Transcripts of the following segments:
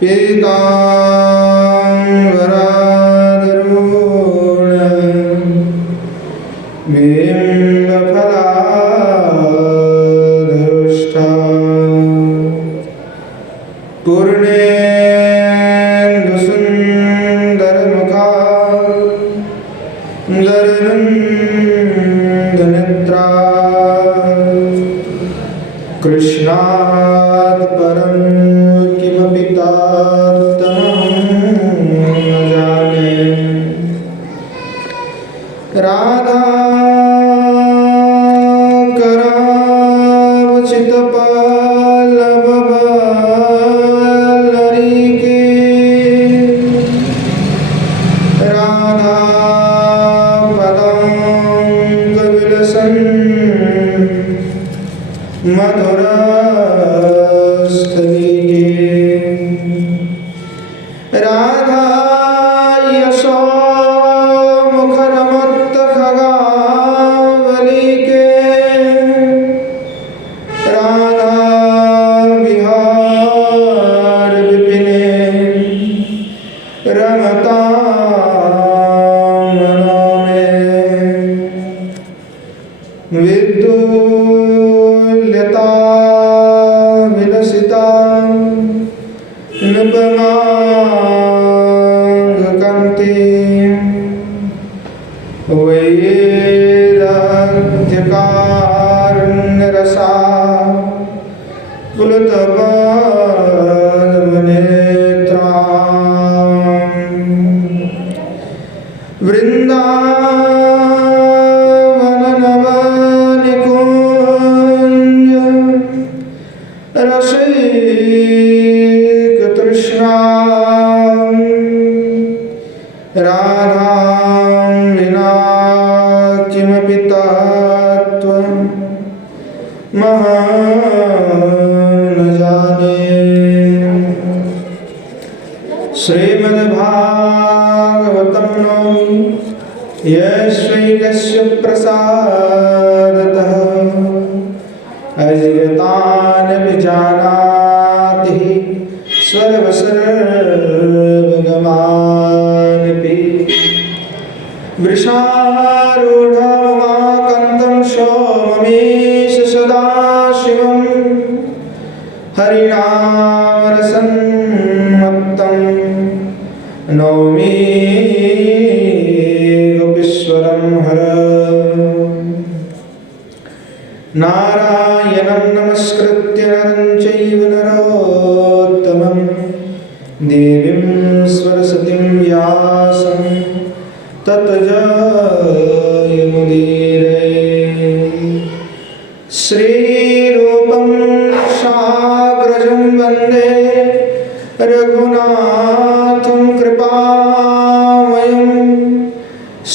पीताम्बराधरोण बिम्बफलाधरुष्टा पूर्णेन्दुसुन्दरमुखा दरनन्दनेत्रा कृष्णात् परं किमपि तत्त्वमहं न जाने। राधा करावचितपल्लवल्लरीके राधा पदाङ्कविलसन् मधुरस्थलीके राधा यशोमुखरमत्तखगावलीके राधा विहार विपिने रमतां मनो मे विद्युल्यता विलसिता नृपमाङ्गकान्ति वैराग्यकारुण्यरसा पुलतपद्मनेत्रा वृन्दावननवनिकुञ्ज रसिकतृष्णा राधां विना किमपि तत्त्वमहं न जाने। श्रीमद्भागवतं नौमि यश्वैकस्य प्रसादतः अजिगतानपि जानाति सर्वसर्वगमानपि वृषारूढमाकन्तं सोममेश सदाशिवं हरिनामरसन्मत्तं नौमि गोपीश्वरं हर। नारायणं नमस्कृत्य नरं चैव नरोत्तमं देवीं सरस्वतीं व्यासं ततो जयमुदीरये। श्रीरूपं साग्रजं वन्दे रघुनाथं कृपामयं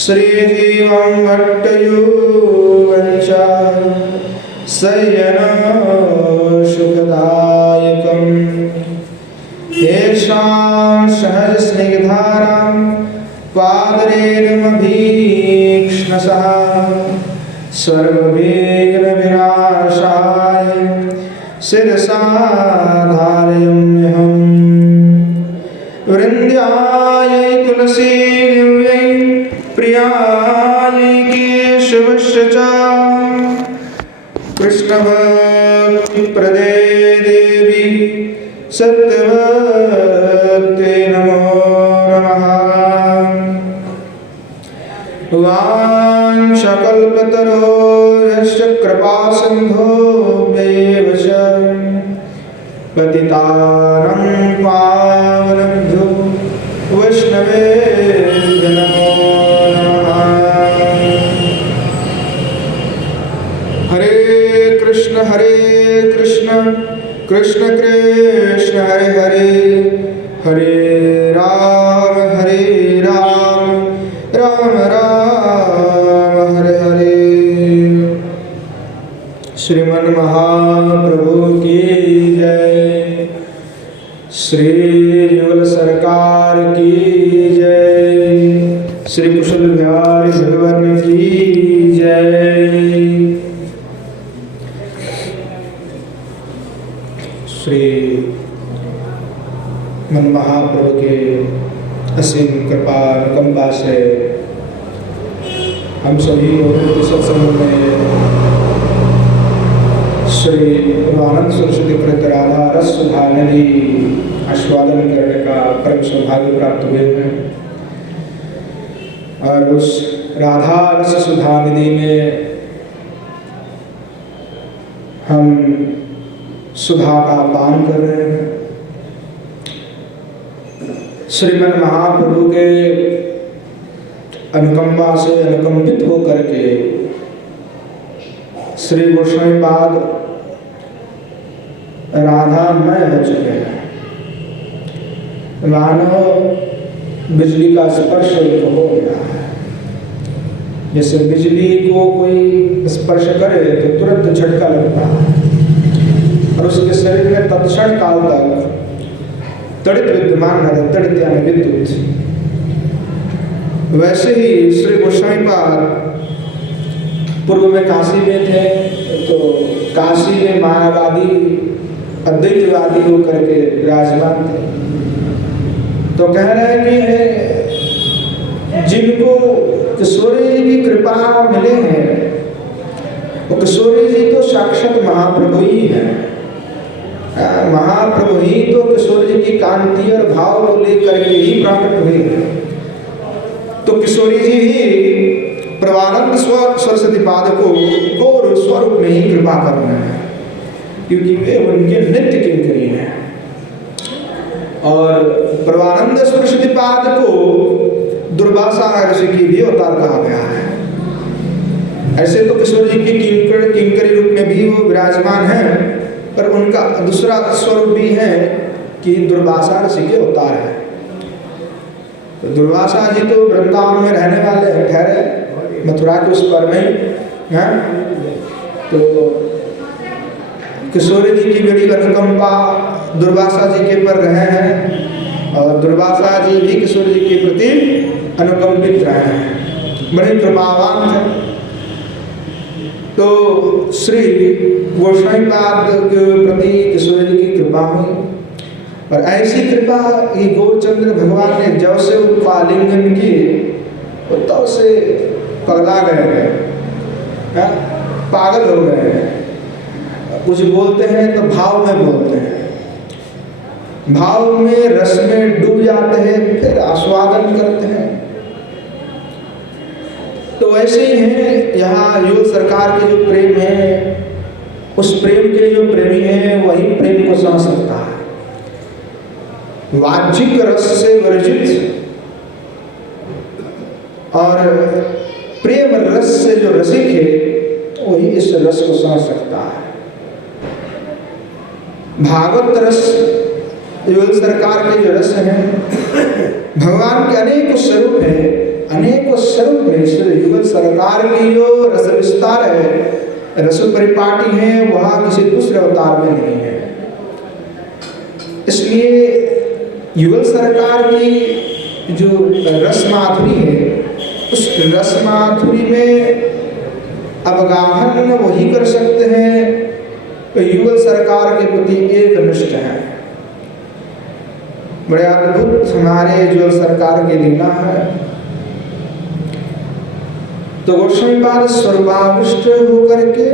श्रीजीवं भट्टयोगं च शयनसुखदायकं येषां सहजस्निग्धानां पादरेणुमभीक्ष्णसः सर्वविघ्नविनाशाय शिरसा धारयाम्यहम्। वृन्द्यायै तुलसीदेव्यै प्रियायै केशवस्य च कृष्णभक्तिप्रदे देवी सत्यवते नमो नमः। वाञ्छकल्पतरोर्यस्य कृपासिन्धुभ्येव च पतितानां पावनेभ्यो वैष्णवेभ्यो नमो नमः। हरे कृष्ण कृष्ण कृष्ण हरे हरे हरे राम राम राम हरे हरे। श्रीमन महाप्रभु की जय। श्री युगल सरकार की जय। श्री कुशल बिहारी भगवान की जय। श्री मन महाप्रभु के असीम कृपा अनुकंपा से हम सभी लोगों के सत्संग में श्री आनंद सरस्वती कृत राधा रस सुधा नदी आस्वादन करने का परम सौभाग्य प्राप्त हुए हैं। और उस राधा रस सुधा नदी में हम सुधा का पान कर रहे हैं। श्रीमन महाप्रभु के अनुकंपा से अनुकंपित होकर के श्री गोस्वामीपाद राधामय हो चुके हैं। मानो बिजली का स्पर्श हो गया है। जैसे बिजली को कोई स्पर्श करे तो तुरंत झटका लगता है और उसके शरीर में तत्क्षण काल तक तड़ित विद्यमान रहता, तड़ित यानी विद्युत। वैसे ही श्री गोस्वामीपाद पूर्व में काशी में थे, तो काशी में मायावादी अद्वैतवादी होकर के विराजमान थे। तो कह रहे हैं कि जिनको किशोरी जी की कृपा मिले हैं, वो किशोरी जी तो साक्षात महाप्रभु ही हैं। महाप्रभु ही तो किशोरी जी की कांति और भाव को लेकर के ही प्रकट हुए हैं। तो किशोरी जी ही प्रवानंद सरस्वती पाद को गौर स्वरूप में ही कृपा कर रहे हैं, क्योंकि वे उनके नित्य किंकरी हैं। और प्रवानंद सरस्वती पाद को दुर्वासा ऋषि की भी अवतार कहा गया है। ऐसे तो किशोर जी की किंकरी रूप में भी वो विराजमान हैं, पर उनका दूसरा स्वरूप भी है कि दुर्वासा ऋषि के अवतार है। तो दुर्वासा जी तो वृंदावन में रहने वाले हैं, ठहरे मथुरा के उस पर में हैं। तो किशोरी जी की बड़ी अनुकंपा दुर्वासा जी के पर रहे हैं और दुर्वासा जी भी किशोरी जी के प्रति अनुकंपित रहे हैं, बड़े कृपावान थे। तो श्री गोस्वामीपाद के प्रति किशोरी जी की कृपा हुई और ऐसी कृपा ये गौरचंद्र भगवान ने जब से उनको आलिंगन की तब से पगला गए हैं, पागल हो गए हैं। कुछ बोलते हैं तो भाव में बोलते हैं, भाव में रस में डूब जाते हैं, फिर आस्वादन करते हैं। तो वैसे ही है यहाँ युगल सरकार के जो प्रेम है, उस प्रेम के जो प्रेमी है वही प्रेम को समझ सकता है। वाचिक रस से वर्जित और प्रेम रस से जो रसिक है वही इस रस को समझ सकता है। भागवत रस युगल सरकार के जो रस हैं, भगवान के अनेक स्वरूप है, अनेक स्वरूप में युगल सरकार की जो रस विस्तार है, रस परिपाटी है, वह किसी दूसरे अवतार में नहीं है। इसलिए युगल सरकार की जो रस माधुरी है, उस रस माधुरी में अवगाहन वही कर सकते हैं तो युगल सरकार के प्रति एक निष्ठ है। बड़े अद्भुत हमारे युगल सरकार की लीला है। तो गोस्वामीपाद सर्वाविष्ट होकर के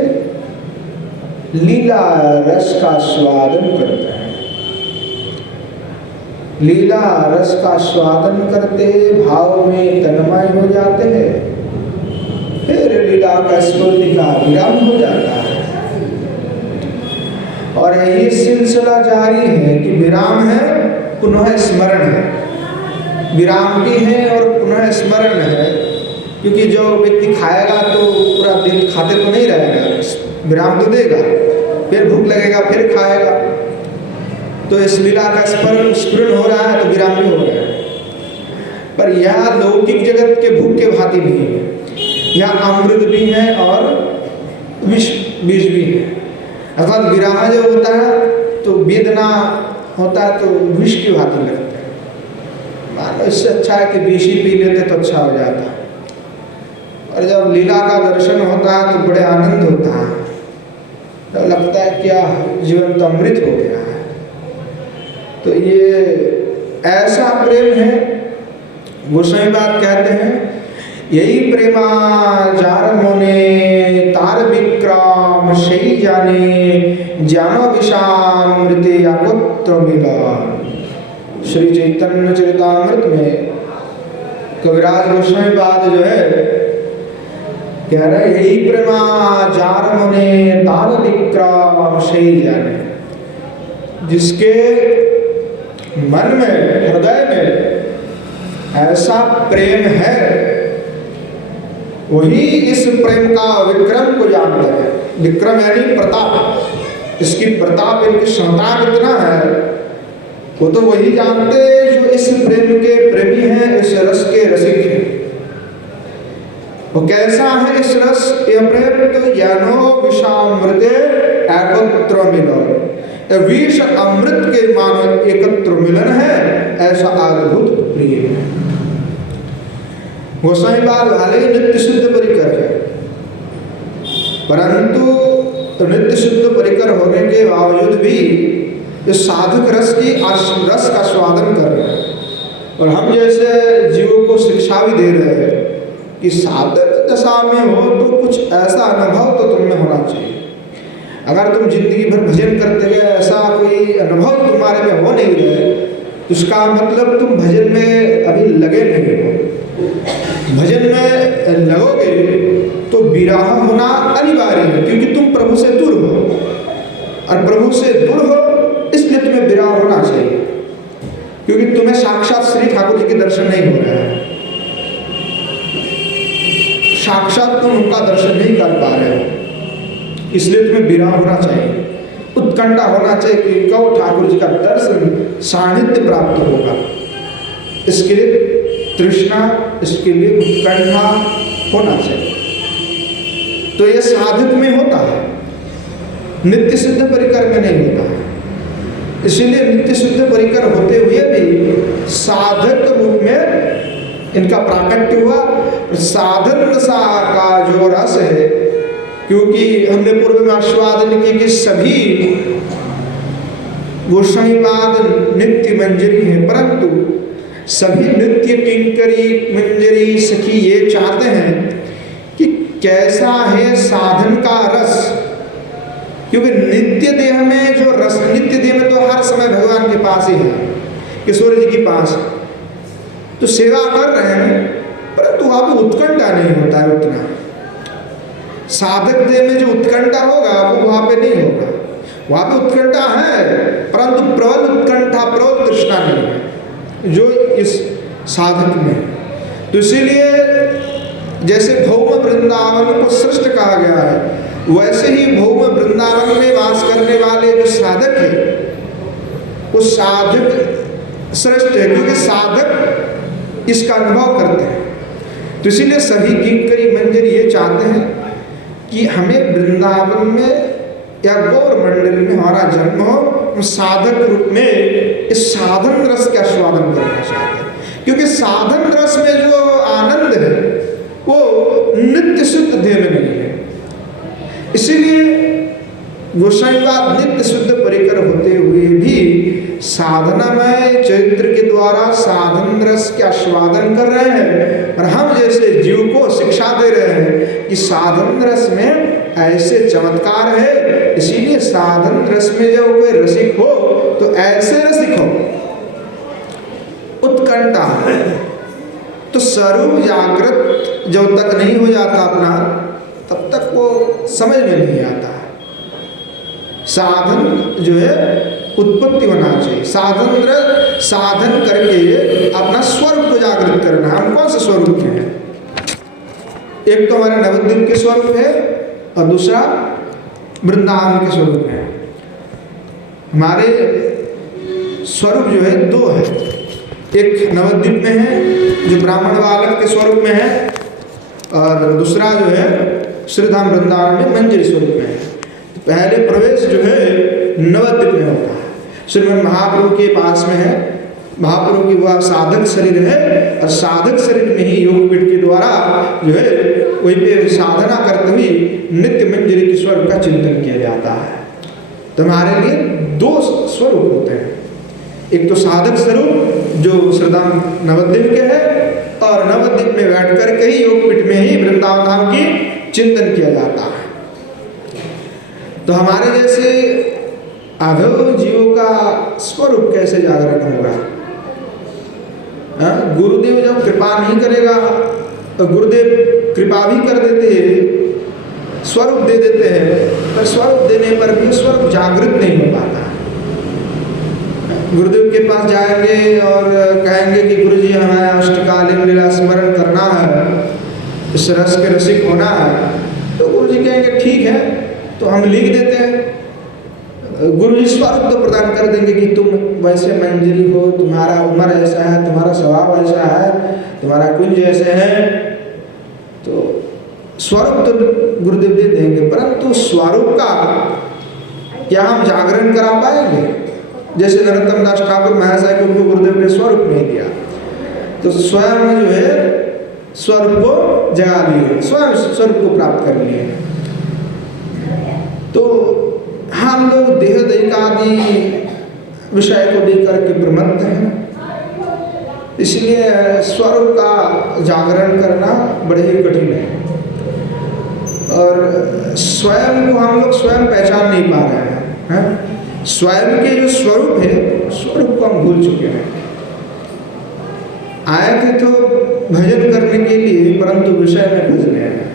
लीला रस का स्वादन करते हैं। लीला रस का स्वादन करते भाव में तन्मय हो जाते हैं, फिर लीला का स्मृति का विराम हो जाता है। और यही सिलसिला जारी है कि विराम है पुनः स्मरण है, विराम भी है और पुनः स्मरण है। क्योंकि जो व्यक्ति खाएगा तो पूरा दिन खाते तो नहीं रहेगा, विराम तो देगा, फिर भूख लगेगा फिर खाएगा। तो इस लीला का स्मरण हो रहा है तो विराम भी हो रहा है। पर यह लौकिक जगत के भूख के भांति नहीं है, यह अमृत भी है और विष भी है। अर्थात विराम जब होता है तो वेदना होता है तो विष की भांति लगता है। मान लो इससे अच्छा है कि विष ही पी लेते तो अच्छा हो जाता। और जब लीला का दर्शन होता है तो बड़े आनंद होता है, तो लगता है क्या जीवन तो अमृत हो गया है। तो ये ऐसा प्रेम है। गोस्वामी बात कहते हैं, यही प्रेमा जार मोने तार विक्रम सही जाने ज्ञानो विषामृत याकुत्र मिला। श्री चैतन्य चरितामृत में कविराज गोस्वामी बात जो है कह रहे, यही प्रेमा जार मोने तार विक्रम सही जाने, जिसके मन में हृदय में ऐसा प्रेम है वही इस प्रेम का विक्रम को जानते हैं। विक्रम यानी प्रताप, इसकी प्रताप, इनकी क्षमता कितना है वो तो वही जानते जो इस प्रेम के प्रेमी हैं, इस रस के रसिक हैं। वो कैसा है इस रस ये प्रेम, तो ज्ञानो विषामृत एकत्र मिलन, विष अमृत के मानो एकत्र मिलन है, ऐसा अद्भुत प्रिय है। गोस्वामी बाग वाले नित्य शुद्ध परिकर है, परंतु नित्य शुद्ध परिकर होने के बावजूद भी इस साधक रस का स्वादन कर रहे हैं। और हम जैसे जीवों को शिक्षा भी दे रहे हैं कि साधक दशा में हो तो कुछ ऐसा अनुभव तो तुम में होना चाहिए। अगर तुम जिंदगी भर भजन करते गए, ऐसा कोई अनुभव तुम्हारे में हो नहीं रहे, तो उसका मतलब तुम भजन में अभी लगे नहीं हो। भजन में लगोगे तो विराह होना अनिवार्य है, क्योंकि तुम प्रभु से दूर हो, और प्रभु से दूर हो इसलिए तुम्हें विराह होना चाहिए, क्योंकि तुम्हें साक्षात श्री ठाकुर जी के दर्शन नहीं हो रहे हैं, साक्षात तुम उनका दर्शन नहीं कर पा रहे हो, इसलिए तुम्हें विराह होना चाहिए, उत्कंठा होना चाहिए कि कब ठाकुर जी का दर्शन सानिध्य प्राप्त होगा। इसके लिए तृष्णा, इसके लिए उत्कंठा होना चाहिए। तो ये साधक में होता है, नित्य सिद्ध परिकर में नहीं होता है। इसीलिए नित्य सिद्ध परिकर होते हुए भी साधक रूप में इनका प्राकट्य हुआ। साधन रसा का जो रस है, क्योंकि हमने पूर्व में आस्वादन की कि सभी गोसाईवाद नित्य मंजरी है, परंतु सभी नित्य किंकरी मंजरी सखी ये चाहते हैं कि कैसा है साधन का रस, क्योंकि नित्य देह में जो रस, नित्य देह में तो हर समय भगवान के पास ही है, किशोर जी के पास, तो सेवा कर रहे हैं, परंतु वहां पर उत्कंठा नहीं होता है उतना। साधक देह में जो उत्कंठा होगा वो वहां पे नहीं होगा, वहां पे उत्कंठा है, परंतु प्रबल उत्कंठा, प्रबल तृष्णा नहीं है जो इस साधक में। तो इसीलिए जैसे भौम वृंदावन को श्रेष्ठ कहा गया है, वैसे ही भौम वृंदावन में वास करने वाले जो साधक है वो साधक श्रेष्ठ है, क्योंकि साधक इसका अनुभव करते हैं। तो इसीलिए सभी किंकरी मंजरी ये चाहते हैं कि हमें वृंदावन में या गौर मंडल में हमारा जन्म हो, हम साधक रूप में इस साधन रस का स्वादन करना चाहते हैं, क्योंकि साधन रस में जो आनंद है वो नित्य शुद्ध देह में नहीं है। इसीलिए गोसाईवाद नित्य शुद्ध परिकर होते हुए भी साधनामय चरित्र के द्वारा साधन रस का स्वादन कर रहे हैं, और हम जैसे जीव को शिक्षा दे रहे हैं कि साधन रस में ऐसे चमत्कार है। इसीलिए साधन रस में जब कोई रसिक हो तो ऐसे रसिक हो, उत्कंठा, तो स्वरूप जागृत जब तक नहीं हो जाता अपना, तब तक वो समझ में नहीं आता। साधन जो है उत्पत्ति होना चाहिए, साधन करके अपना स्वरूप को जागृत करना। हम कौन से स्वरूप के हैं? एक तो हमारे नवद्वीप के स्वरूप है और दूसरा वृंदावन के स्वरूप है। हमारे स्वरूप जो है दो है, एक नवद्वीप में है जो ब्राह्मण बालक के स्वरूप में है, और दूसरा जो है श्रीधाम वृंदावन में मंजरी स्वरूप में है। तो पहले प्रवेश जो है नवद्वीप में होता है, श्रीमन महाप्रभु के पास में है। महाप्रभु की वह साधक शरीर है, और साधक शरीर में ही योगपीठ के द्वारा जो है वहीं पे साधना करते हुए नित्य मंजरी के स्वरूप का चिंतन किया जाता है। तो हमारे लिए दो स्वरूप होते हैं, एक तो साधक स्वरूप, जो श्रीधाम नवद्वीप के है, और नवद्वीप में बैठ कर के ही योगपीठ में ही वृंदावन धाम की चिंतन किया जाता है। तो हमारे जैसे अधम जीवों का स्वरूप कैसे जागरण होगा? गुरुदेव जब कृपा नहीं करेगा तो गुरुदेव कृपा भी कर देते हैं, स्वरूप दे देते हैं, पर स्वरूप देने पर भी स्वरूप जागृत नहीं हो पाता। गुरुदेव के पास जाएंगे और कहेंगे कि गुरुजी हमें अष्टकालीन लीला स्मरण करना है, इस रस के रसिक होना है, तो गुरुजी कहेंगे ठीक है, तो हम लिख देते हैं। गुरुजी स्वरूप तो प्रदान कर देंगे कि तुम वैसे मंजरी हो, तुम्हारा उम्र ऐसा है, तुम्हारा स्वभाव ऐसा है, तुम्हारा कुंज ऐसे है, तो स्वरूप तो गुरुदेव दे देंगे, परंतु स्वरूप का क्या हम जागरण करा पाएंगे? जैसे नरोत्तम दास ठाकुर महाशय को उनको गुरुदेव ने स्वरूप नहीं दिया, तो स्वयं जो है स्वरूप को जगा लिए, स्वयं स्वरूप को प्राप्त कर लिए। तो हम लोग देह दैहिकादि विषय को लेकर के प्रमत्त हैं, इसलिए स्वरूप का जागरण करना बड़े ही कठिन है, और स्वयं को हम लोग स्वयं पहचान नहीं पा रहे हैं। स्वयं के जो स्वरूप है, स्वरूप को हम भूल चुके हैं। आए थे तो भजन करने के लिए, परंतु विषय में भज गए हैं।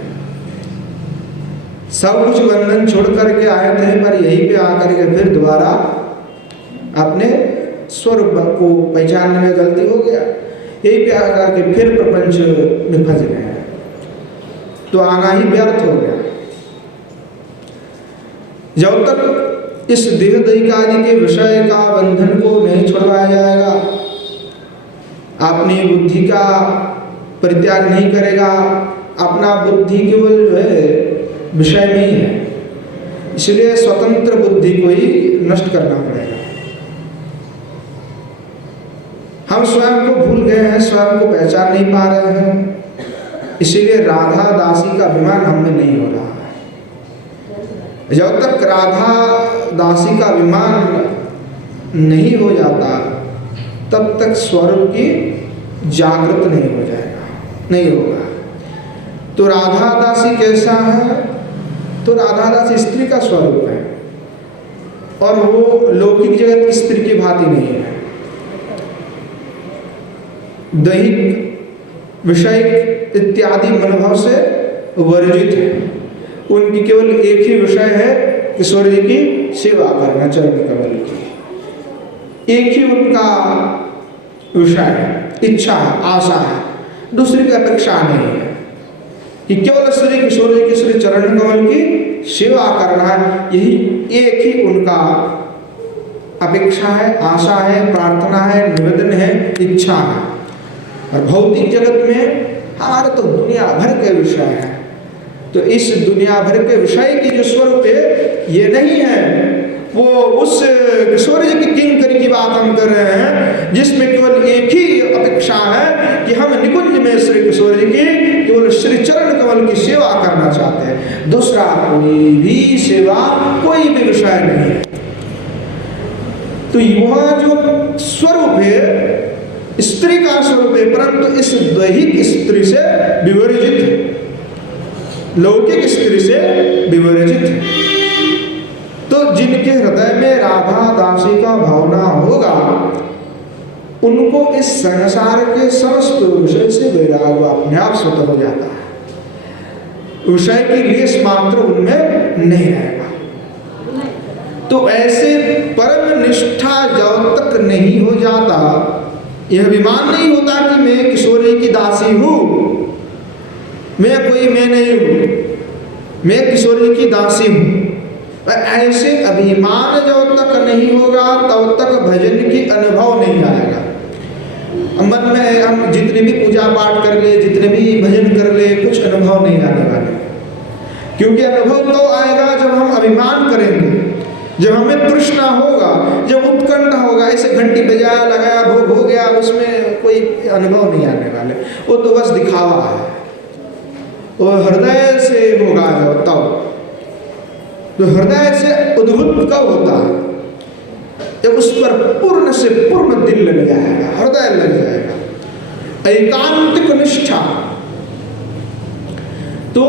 सब कुछ बंधन छोड़ करके आए थे, पर यहीं पे आकर के फिर दोबारा अपने स्वरूप को पहचानने में गलती हो गया, यहीं पे आकर के फिर प्रपंच में फंस गए हैं, तो आना ही व्यर्थ हो गया। जब तक इस देह दैहिकादि के विषय का बंधन को नहीं छुड़वाया जाएगा, अपनी बुद्धि का परित्याग नहीं करेगा, अपना बुद्धि केवल जो है विषय में ही है, इसलिए स्वतंत्र बुद्धि को ही नष्ट करना पड़ेगा। हम स्वयं को भूल गए हैं, स्वयं को पहचान नहीं पा रहे हैं, इसीलिए राधा दासी का अभिमान हमें नहीं हो रहा है। जब तक राधा दासी का अभिमान नहीं हो जाता, तब तक स्वरूप की जागृत नहीं हो जाएगा, नहीं होगा। तो राधा दासी कैसा है? तो राधा दासी स्त्री का स्वरूप है, और वो लौकिक जगत की स्त्री की भांति नहीं है। दैहिक विषय इत्यादि मनोभाव से वर्जित है। उनकी केवल एक ही विषय है, किशोर जी की सेवा करना, चरण कमल की, एक ही उनका विषय है, इच्छा है, आशा है, दूसरी की अपेक्षा नहीं है कि केवल श्री किशोर जी के श्री चरण कमल की सेवा करना है। यही एक ही उनका अपेक्षा है, आशा है, प्रार्थना है, निवेदन है, इच्छा है। और भौतिक जगत में हमारे तो दुनिया भर के विषय है, तो इस दुनिया भर के विषय की जो स्वरूप है ये नहीं है। वो उस किशोर जी की किंकरी की बात हम कर रहे हैं, जिसमें केवल एक ही अपेक्षा है कि हम निकुंज में श्री किशोर जी की केवल श्री चरण कमल की सेवा करना चाहते हैं, दूसरा कोई भी सेवा, कोई भी विषय नहीं है। तो वह जो स्वरूप है स्त्री का स्वरूप है, परंतु इस दैहिक स्त्री से विवर्जित है, लौकिक स्त्री से विवर्जित है। तो जिनके हृदय में राधा दासी का भावना होगा, उनको इस संसार के समस्त विषय से वैराग अपने आप स्वतः हो जाता है, विषय की लेस मात्र उनमें नहीं रहेगा। तो ऐसे परम निष्ठा जब तक नहीं हो जाता, यह अभिमान नहीं होता कि मैं किशोरी की दासी हूं, मैं नहीं हूं, मैं किशोरी की दासी हूं। ऐसे अभिमान जब तक नहीं होगा, तब तक भजन की अनुभव नहीं आएगा। मन में हम जितने भी पूजा पाठ कर ले, जितने भी भजन कर ले, कुछ अनुभव नहीं आने वाले, क्योंकि अनुभव तो आएगा जब हम अभिमान करेंगे, जब हमें तृष्णा होगा, जब उत्कंठा होगा। ऐसे घंटी बजाया, लगाया, भोग हो गया, उसमें कोई अनुभव नहीं आने वाले, वो तो बस दिखावा है। वो हृदय से होगा जब, तब तो हृदय से उद्भुत कब होता है? जब उस पर पूर्ण से पूर्ण दिल लग जाएगा, हृदय लग जाएगा, एकांतिक निष्ठा, तो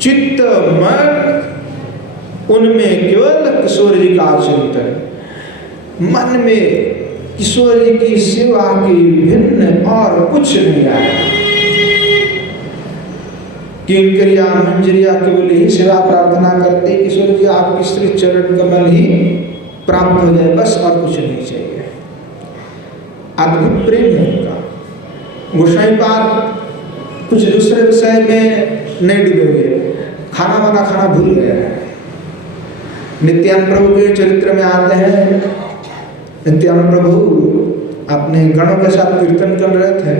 चित्त मन उनमें केवल किशोर जी का चिंतन, मन में किशोर जी की सेवा की भिन्न और कुछ नहीं आएगा। किंकरिया मंजरिया केवल ही सेवा प्रार्थना करते, किशोर जी आपकी श्री चरण कमल ही प्राप्त हो जाए, बस और कुछ नहीं चाहिए। अद्भुत प्रेम है उनका। गोसाईपाद कुछ दूसरे विषय में नहीं डूबे हुए, खाना वाना खाना भूल गए हैं। नित्यानंद प्रभु के चरित्र में आते हैं, नित्यानंद प्रभु अपने गणों के साथ कीर्तन कर रहे थे,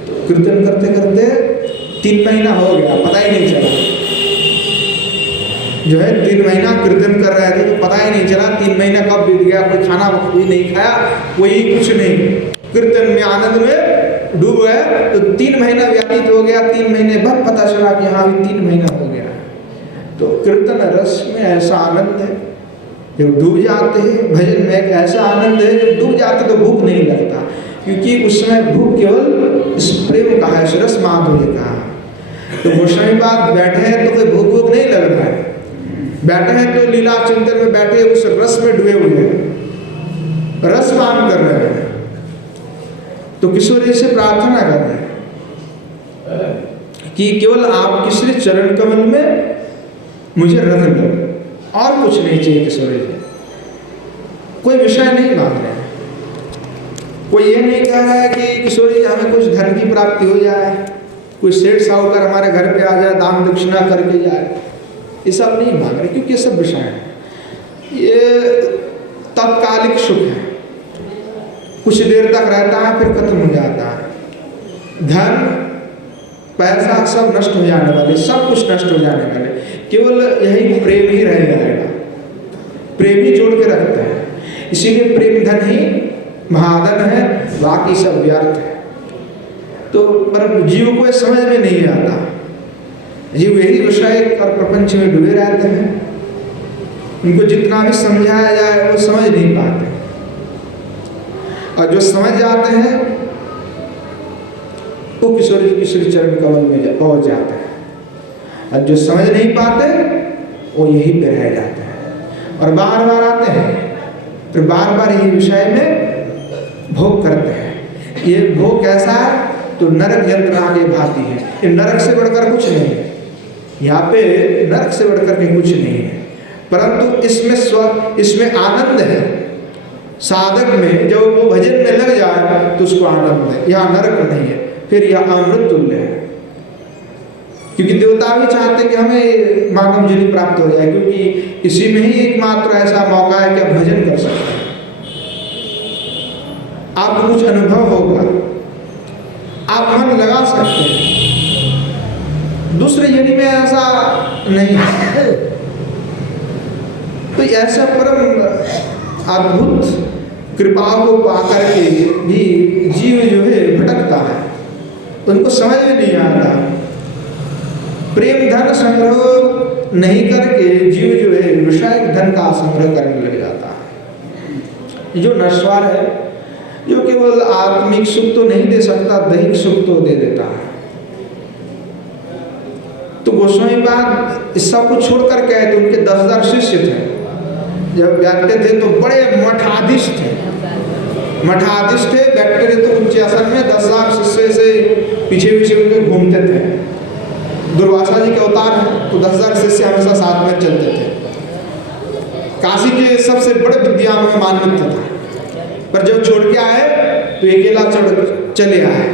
तो कीर्तन करते करते 3 महीना हो गया, पता ही नहीं चला। जो है 3 महीना कीर्तन कर रहे थे तो पता ही नहीं चला 3 महीना कब बीत गया। कोई खाना कोई नहीं खाया, कोई कुछ नहीं, कीर्तन में आनंद में डूब गए। तो 3 महीना व्यतीत हो गया, 3 महीने बाद पता चला कि हाँ 3 महीना हो गया। तो कीर्तन रस में ऐसा आनंद है, जब डूब जाते हैं भजन में एक ऐसा आनंद है, जब डूब जाते तो भूख नहीं लगता, क्योंकि उस समय भूख केवल इस प्रेम का है, इस रस माधुर्य का। तो गोसाईपाद बैठे हैं तो कोई भूख नहीं लग रहा है, बैठे हैं तो लीला चिंतन में बैठे उस रस में डूबे हुए हैं, रस पान कर रहे हैं। तो किशोर जी से प्रार्थना कर रहे हैं कि केवल आपकी श्री चरण कमल में मुझे रख लो, और कुछ नहीं चाहिए। किशोर जी कोई विषय नहीं मांग रहे हैं, कोई ये नहीं कह रहा है कि किशोर जी हमें कुछ धन की प्राप्ति हो जाए, कोई सेठ साहूकार हमारे घर पे आ जाए, दान दक्षिणा करके जाए, ये सब नहीं मांग रहे, क्योंकि ये सब विषय है, ये तात्कालिक सुख है, कुछ देर तक रहता है फिर खत्म हो जाता है। धन पैसा सब नष्ट हो जाने वाले, सब कुछ नष्ट हो जाने वाले, केवल यही प्रेम ही रह जाएगा। प्रेम ही जोड़ के रखते हैं, इसीलिए प्रेम धन ही महाधन है, बाकी सब व्यर्थ है। तो पर जीव को समझ में नहीं आता, जीव यही विषय और प्रपंच में डूबे रहते हैं, उनको जितना भी समझाया जाए वो समझ नहीं पाते, और जो समझ जाते हैं वो किशोर जी की श्री चरण कमल में पहुंच जाते हैं, और जो समझ नहीं पाते वो यही पे रह जाते हैं और बार बार आते हैं, फिर बार बार यही विषय में भोग करते हैं। ये भोग कैसा है? तो नरक यंत्रणा के भांति है, ये नरक से बढ़कर कुछ नहीं है, यहाँ पे नरक से बढ़कर के कुछ नहीं है, परंतु इसमें आनंद है। साधक में जब वो भजन में लग जाए तो उसको आनंद है, यहाँ नरक नहीं है, फिर यह अमृत तुल्य है। क्योंकि देवता भी चाहते कि हमें मानव जन्म प्राप्त हो जाए, क्योंकि इसी में ही एकमात्र ऐसा मौका है कि आप भजन कर सकते हैं, आपको कुछ अनुभव होगा, आप मन लगा सकते हैं। दूसरे जन्म में ऐसा नहीं है। तो ऐसा परम अद्भुत कृपा को पाकर के भी जीव जो है भटकता है, उनको समझ में नहीं आता। प्रेम धन संग्रह नहीं करके जीव जो है विषय धन का संग्रह करने लग जाता है, जो नश्वर है, जो केवल आत्मिक सुख तो नहीं दे सकता, दैहिक सुख तो दे देता है। तो गोस्वामीपाद इस सब को छोड़कर गए थे, उनके 10,000 शिष्य थे, जब बैठते थे तो बड़े मठाधीश थे, बैठते थे तो ऊंचे आसन में 10,000 शिष्य से पीछे पीछे उनके घूमते थे। दुर्वासा जी के अवतार हैं तो 10,000 शिष्य हमेशा साथ में चलते थे। काशी के सबसे बड़े विद्वान में मान्यता था, पर जब छोड़ के आए तो अकेला चले आए,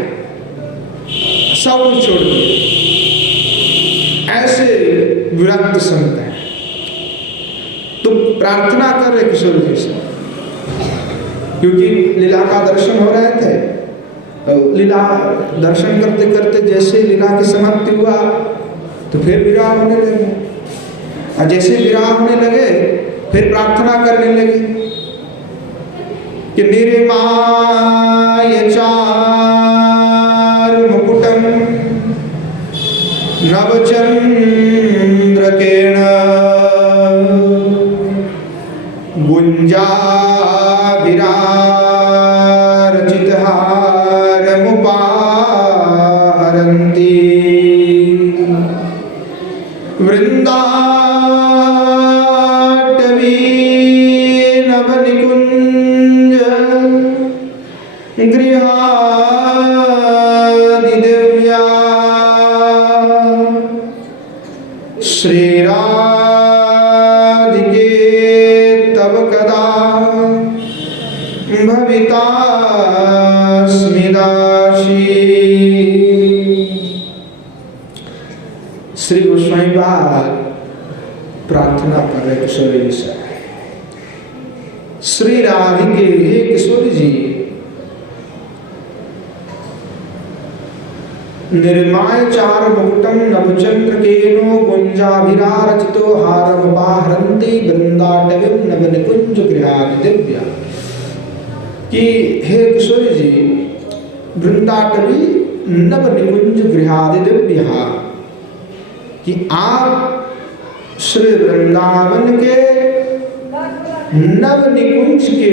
सब कुछ छोड़ के। ऐसे विरक्त संत हैं। तो प्रार्थना कर रहे किशोर जी से, क्योंकि लीला का दर्शन हो रहे थे, लीला दर्शन करते करते जैसे लीला की समाप्ति हुआ तो फिर विराह होने लगे, और जैसे विराह होने लगे फिर प्रार्थना करने लगे कि निर्माय चार मुकुटम नवचंद्रकेण गुंजा विरारचितहारमुपाहरन्ति वृन्दाटवी नवनिकुञ्ज गृहादिदिव्या श्रीराधिके तव कदा भवितास्मि दासी। श्री गोस्वामी पाद प्रार्थना कर रहे किशोरी से, श्री राधिके हे किशोरी जी, निर्माय चार मुकुटम नवचंद्र केनो गुंजाभिरारचितो हारमुपाहरन्ति वृंदाटवीं नवनिकुंज गृहादिदिव्या। कि हे किशोरी जी, वृंदाटवी नवनिकुंज गृहादिदिव्या, कि आप श्री वृंदावन के नवनिकुंज के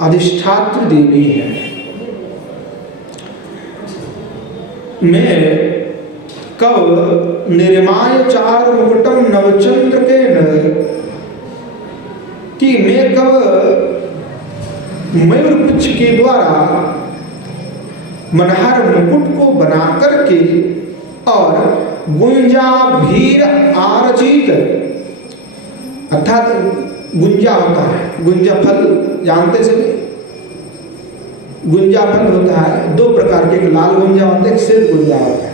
अधिष्ठात्री देवी हैं। मैं कव निर्माय चार मुकुटम नवचंद्र के न, कि मैं कव मयूर पुच्छ के द्वारा मनहर मुकुट को बना करके और गुंजा भीर आरचित, अर्थात गुंजा होता है, गुंजा फल जानते से गुंजा फल होता है दो प्रकार के, एक लाल गुंजा होता है, एक श्वेत गुंजा होता है।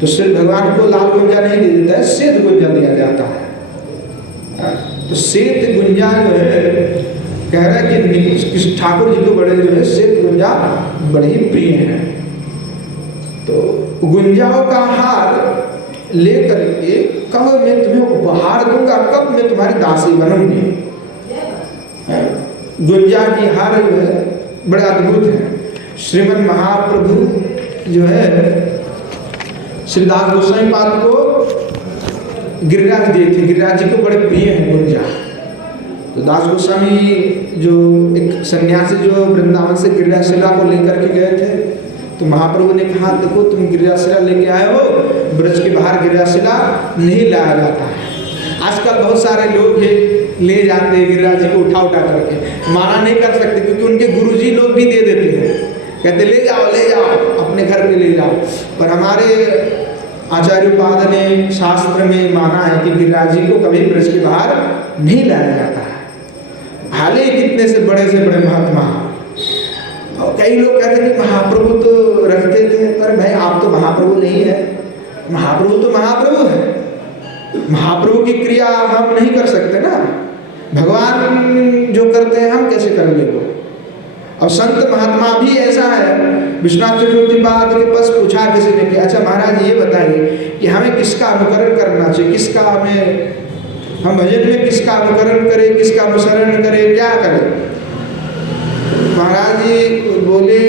तो श्री भगवान को लाल गुंजा नहीं दिया जाता है, श्वेत गुंजा दिया जाता है। तो श्वेत गुंजा जो है कह रहा है कि किस ठाकुर जी को बड़े जो है श्वेत गुंजा बड़े ही प्रिय है। तो गुंजाओं का हार लेकर के कहो मैं तुम्हें उपहार दूंगा, कब मैं तुम्हारी दासी बनूंगी। गुंजा की हार जो है बड़े अद्भुत है। श्रीमन महाप्रभु जो है श्रीदास गोस्वामी पाद को गिरिराज दिए थे, गिरिराज जी को बड़े प्रिय है गुंजा। तो दास गोस्वामी जो एक सन्यासी जो वृंदावन से गिरिराज शिला को लेकर के गए थे, तो महाप्रभु ने कहा देखो तुम गिरिराज शिला लेके आए हो, ब्रज के बाहर गिरिराज शिला नहीं लाया जाता है। आजकल बहुत सारे लोग हैं ले जाते हैं गिरिराज जी को उठा करके, माना नहीं कर सकते क्योंकि उनके गुरुजी लोग भी दे देते हैं, कहते ले जाओ अपने घर पे ले जाओ। पर हमारे आचार्य पाद ने शास्त्र में माना है कि गिरिराज जी को कभी ब्रज के बाहर नहीं लाया जाता है। हाले कितने से बड़े महात्मा, और कई लोग कहते हैं महाप्रभु तो रखते थे, पर भाई आप तो महाप्रभु नहीं है, महाप्रभु तो महाप्रभु है, महाप्रभु की क्रिया हम नहीं कर सकते ना, भगवान जो करते हैं हम कैसे करेंगे वो। और संत महात्मा भी ऐसा है, विश्वनाथ चक्रवर्ती पाद के पास पूछा किसी ने कि अच्छा महाराज ये बताइए कि हमें किसका अनुकरण करना चाहिए, किसका हम भजन में किसका अनुकरण करें, किसका अनुसरण करें, क्या करें। महाराज जी बोले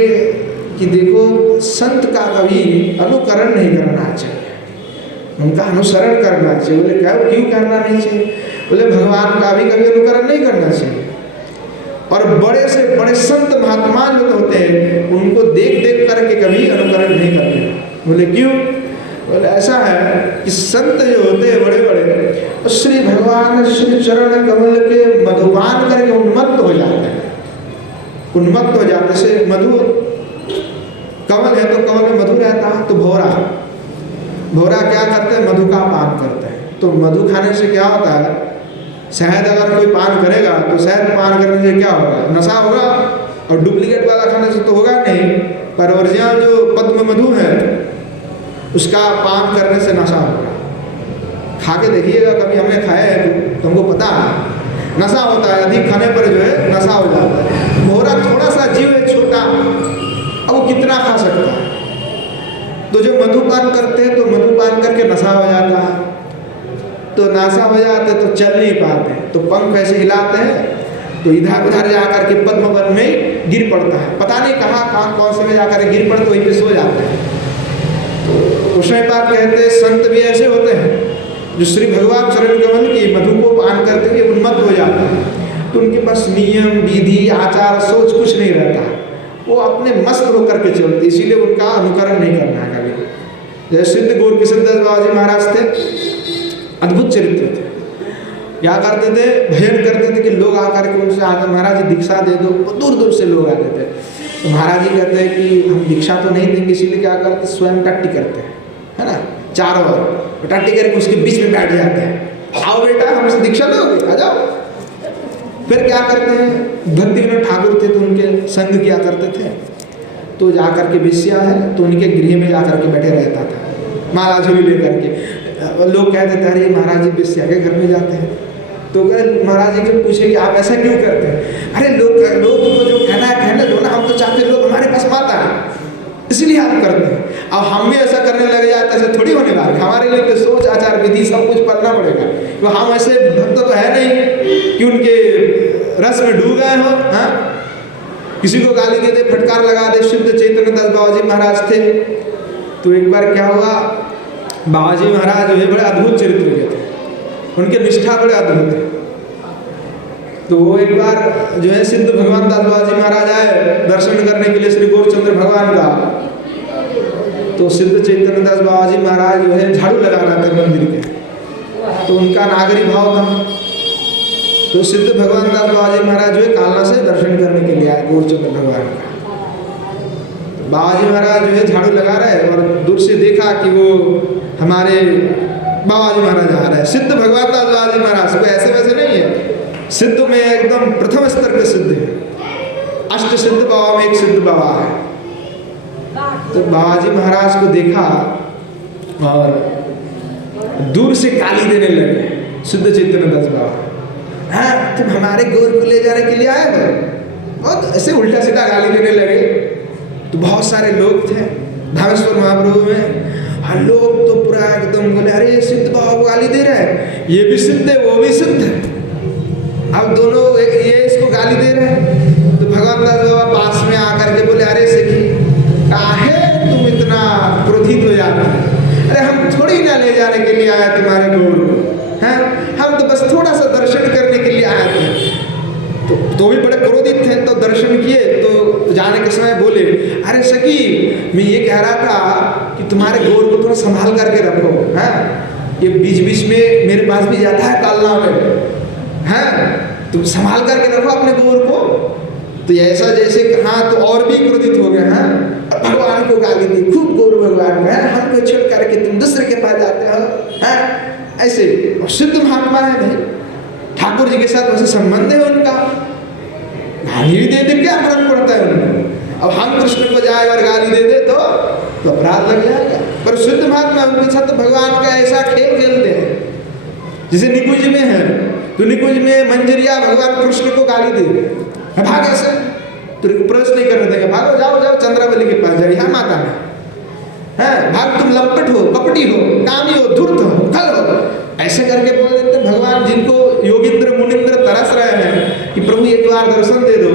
कि देखो संत का कभी अनुकरण नहीं करना चाहिए, उनका अनुसरण करना चाहिए। बोले क्यों करना नहीं चाहिए? बोले भगवान का भी कभी अनुकरण नहीं करना चाहिए। और बड़े से बड़े संत महात्मा जो होते हैं उनको देख करके कभी अनुकरण नहीं करते। बोले क्यों? बोले ऐसा है कि संत जो होते हैं बड़े तो श्री भगवान श्री चरण कमल के मधुपान करके उन्मत्त हो जाते हैं, उन्मत्त हो जाते से मधु कमल है तो कमल में मधु रहता है, तो भोरा क्या करते हैं, मधु का पान करते हैं। तो मधु खाने से क्या होता है, शहद अगर कोई पान करेगा तो शहद पान करने से क्या होगा, नशा होगा, और डुप्लीकेट वाला खाने से तो होगा नहीं, पर ओरिजिनल जो पद्म मधु है उसका पान करने से नशा होगा। खा के देखिएगा, कभी हमने खाया है तो हमको पता है नशा होता है, अधिक खाने पर जो है नशा हो जाता है। मोहरा थोड़ा सा जीव है छोटा, अब वो कितना खा सकता है। तो जो मधुपान करते हैं तो मधुपान करके नशा हो जाता है, तो नशा हो जाते तो चल नहीं पाते, तो पंख ऐसे हिलाते हैं तो इधर उधर जाकर के पद्म वन में गिर पड़ता है, पता नहीं कहाँ कौन से में जाकर गिर पड़ते वहीं पे सो जाते हैं। तो उसमें बात कहते हैं संत भी ऐसे होते हैं जो श्री भगवान चरण कमल की मधु को पान करते हुए उन्मत्त हो जाते हैं। तो तो उनके पास नियम विधि आचार सोच कुछ नहीं रहता, वो अपने मस्त होकर के चलते, इसीलिए उनका अनुकरण नहीं करना है कभी। जैसे सिद्ध गौर किशन दास बाबा जी महाराज थे, अद्भुत चरित्र थे। क्या करते थे, भजन करते थे कि लोग आकर के उनसे आकर महाराज जी दीक्षा दे दो, दूर दूर से लोग आते थे। तो महाराज जी कहते हैं कि हम दीक्षा तो नहीं देंगे, इसीलिए क्या करते, स्वयं टट्टी करते हैं, है ना, चारों ओर टट्टी करके उसके बीच में बैठ जाते हैं, आओ बेटा हमसे दीक्षा लोगे, आ जाओ। फिर क्या करते हैं, भक्ति विनोद ठाकुर थे तो उनके संग किया करते थे, तो जाकर के वेश्या है तो उनके गृह में जाकर के बैठे रहता था माला झोली लेकर के। लोग कहते थे अरे महाराज जी वेश्या के घर में जाते हैं, तो महाराज जी को पूछे कि आप ऐसा क्यों करते हैं? अरे लोग को जो कहना है कहने दो ना, हम तो चाहते लोग हमारे पास माता है इसलिए हम करते हैं। अब हम भी ऐसा करने लग जाए ऐसे थोड़ी होने वाला, हमारे लिए तो सोच आचार विधि सब कुछ पढ़ना पड़ेगा। तो हम ऐसे भक्त तो है नहीं कि उनके रस में डूब गए हो। हाँ, किसी को गाली दे दे, फटकार लगा दे। शुद्ध चैतन्य दास बाबा जी महाराज थे, तो एक बार क्या हुआ, बाबा जी महाराज जो है बड़े अद्भुत चरित्र के थे, उनके निष्ठा बड़े अद्भुत है। तो वो एक बार जो है सिद्ध भगवान दास बाबा जी महाराज आए दर्शन करने के लिए श्री गौरचंद्र भगवान का। तो सिद्ध चैतन्य दास बाबा जी महाराज जो है झाड़ू लगा रहे थे मंदिर के, तो उनका नागरी भाव था। तो सिद्ध भगवान दास बाबा जी महाराज जो है कालना से दर्शन करने के लिए आए गौरचंद्र भगवान का। बाबा जी महाराज जो है झाड़ू लगा रहे और दूर से देखा कि वो हमारे बाबा जी महाराज आ रहे हैं। सिद्ध भगवान दास बाबा जी महाराज को ऐसे वैसे नहीं है, सिद्ध में एकदम प्रथम स्तर के सिद्ध है, अष्ट सिद्ध बाबा में एक सिद्ध बाबा है। तो बाबा जी महाराज को देखा और दूर से गाली देने लगे सिद्ध चैतन्य दास बाबा, हाँ तुम हमारे गौर को ले जाने के लिए आए हो, और ऐसे उल्टा सीधा गाली देने लगे। तो बहुत सारे लोग थे धामेश्वर महाप्रभु में, हाँ लोग तो पूरा एकदम बोले अरे सिद्ध बाबा को गाली दे रहा है, ये भी सिद्ध है वो भी सिद्ध है, अब दोनों ये इसको गाली दे रहे हैं। तो भगवान दास बाबा पास में आकर के बोले अरे सखी काहे तुम इतना क्रोधित हो जाते हो, अरे हम थोड़ी ना ले जाने के लिए आए तुम्हारे गौर को, हैं हम तो बस थोड़ा सा दर्शन करने के लिए आए थे। तो भी बड़े क्रोधित थे, तो दर्शन किए तो जाने के समय बोले अरे सखी मैं ये कह रहा था कि तुम्हारे गौर को थोड़ा संभाल करके रखो, हैं ये बीच बीच में मेरे पास भी जाता है कालना में, हैं तुम संभाल करके रखो अपने गौर को। तो ऐसा जैसे हाँ, तो और भी क्रोधित हो गए, हैं भगवान को गाली दी, खूब गौर भगवान को, हैं हमको छोड़ करके तुम दूसरे के पास जाते हो, हैं ऐसे। और सिद्ध महात्मा है भाई, ठाकुर जी के साथ वैसे संबंध है उनका, गाली दे दे क्या फर्क पड़ता है उनको। अब हम कृष्ण को जाए और गाली दे दे तो अपराध लग जाएगा, पर शुद्ध महात्मा उनके साथ तो भगवान का ऐसा खेल खेलते हैं। जैसे निकुंज में है, तो निकुंज में मंजरिया भगवान कृष्ण को गाली दे, भाग ऐसे, तो प्रवेश नहीं करने देंगे, भागो जाओ जाओ चंद्रावली के पास जाओ, यहाँ माता है, हैं भाग तुम लंपट हो, कपटी हो, कामी हो, धूर्त हो, खल हो, ऐसे करके बोल देते भगवान। जिनको योगिंद्र मुनिंद्र तरस रहे हैं कि प्रभु एक बार दर्शन दे दो,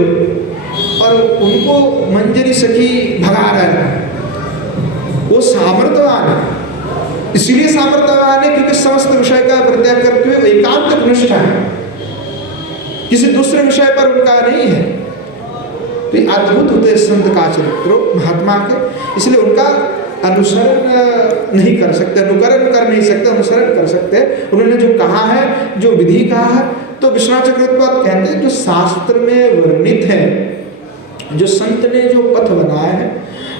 और उनको मंजरी सखी भगा रहे हैं। वो सामर्थ्यवान है, इसीलिए सामर्थ्यवान है क्योंकि समस्त विषय का परित्याग करते हुए एकांत निष्ठा है, किसी दूसरे विषय पर उनका नहीं है। तो ये अद्भुत होते हैं संत का चरित्र महात्मा के, इसलिए उनका अनुसरण नहीं कर सकते, अनुकरण कर नहीं सकते, अनुसरण कर सकते। उन्होंने जो कहा है, जो विधि कहा है, तो विश्वनाथ चक्रवर्ती कहते हैं जो शास्त्र में वर्णित है, जो संत ने जो पथ बनाया है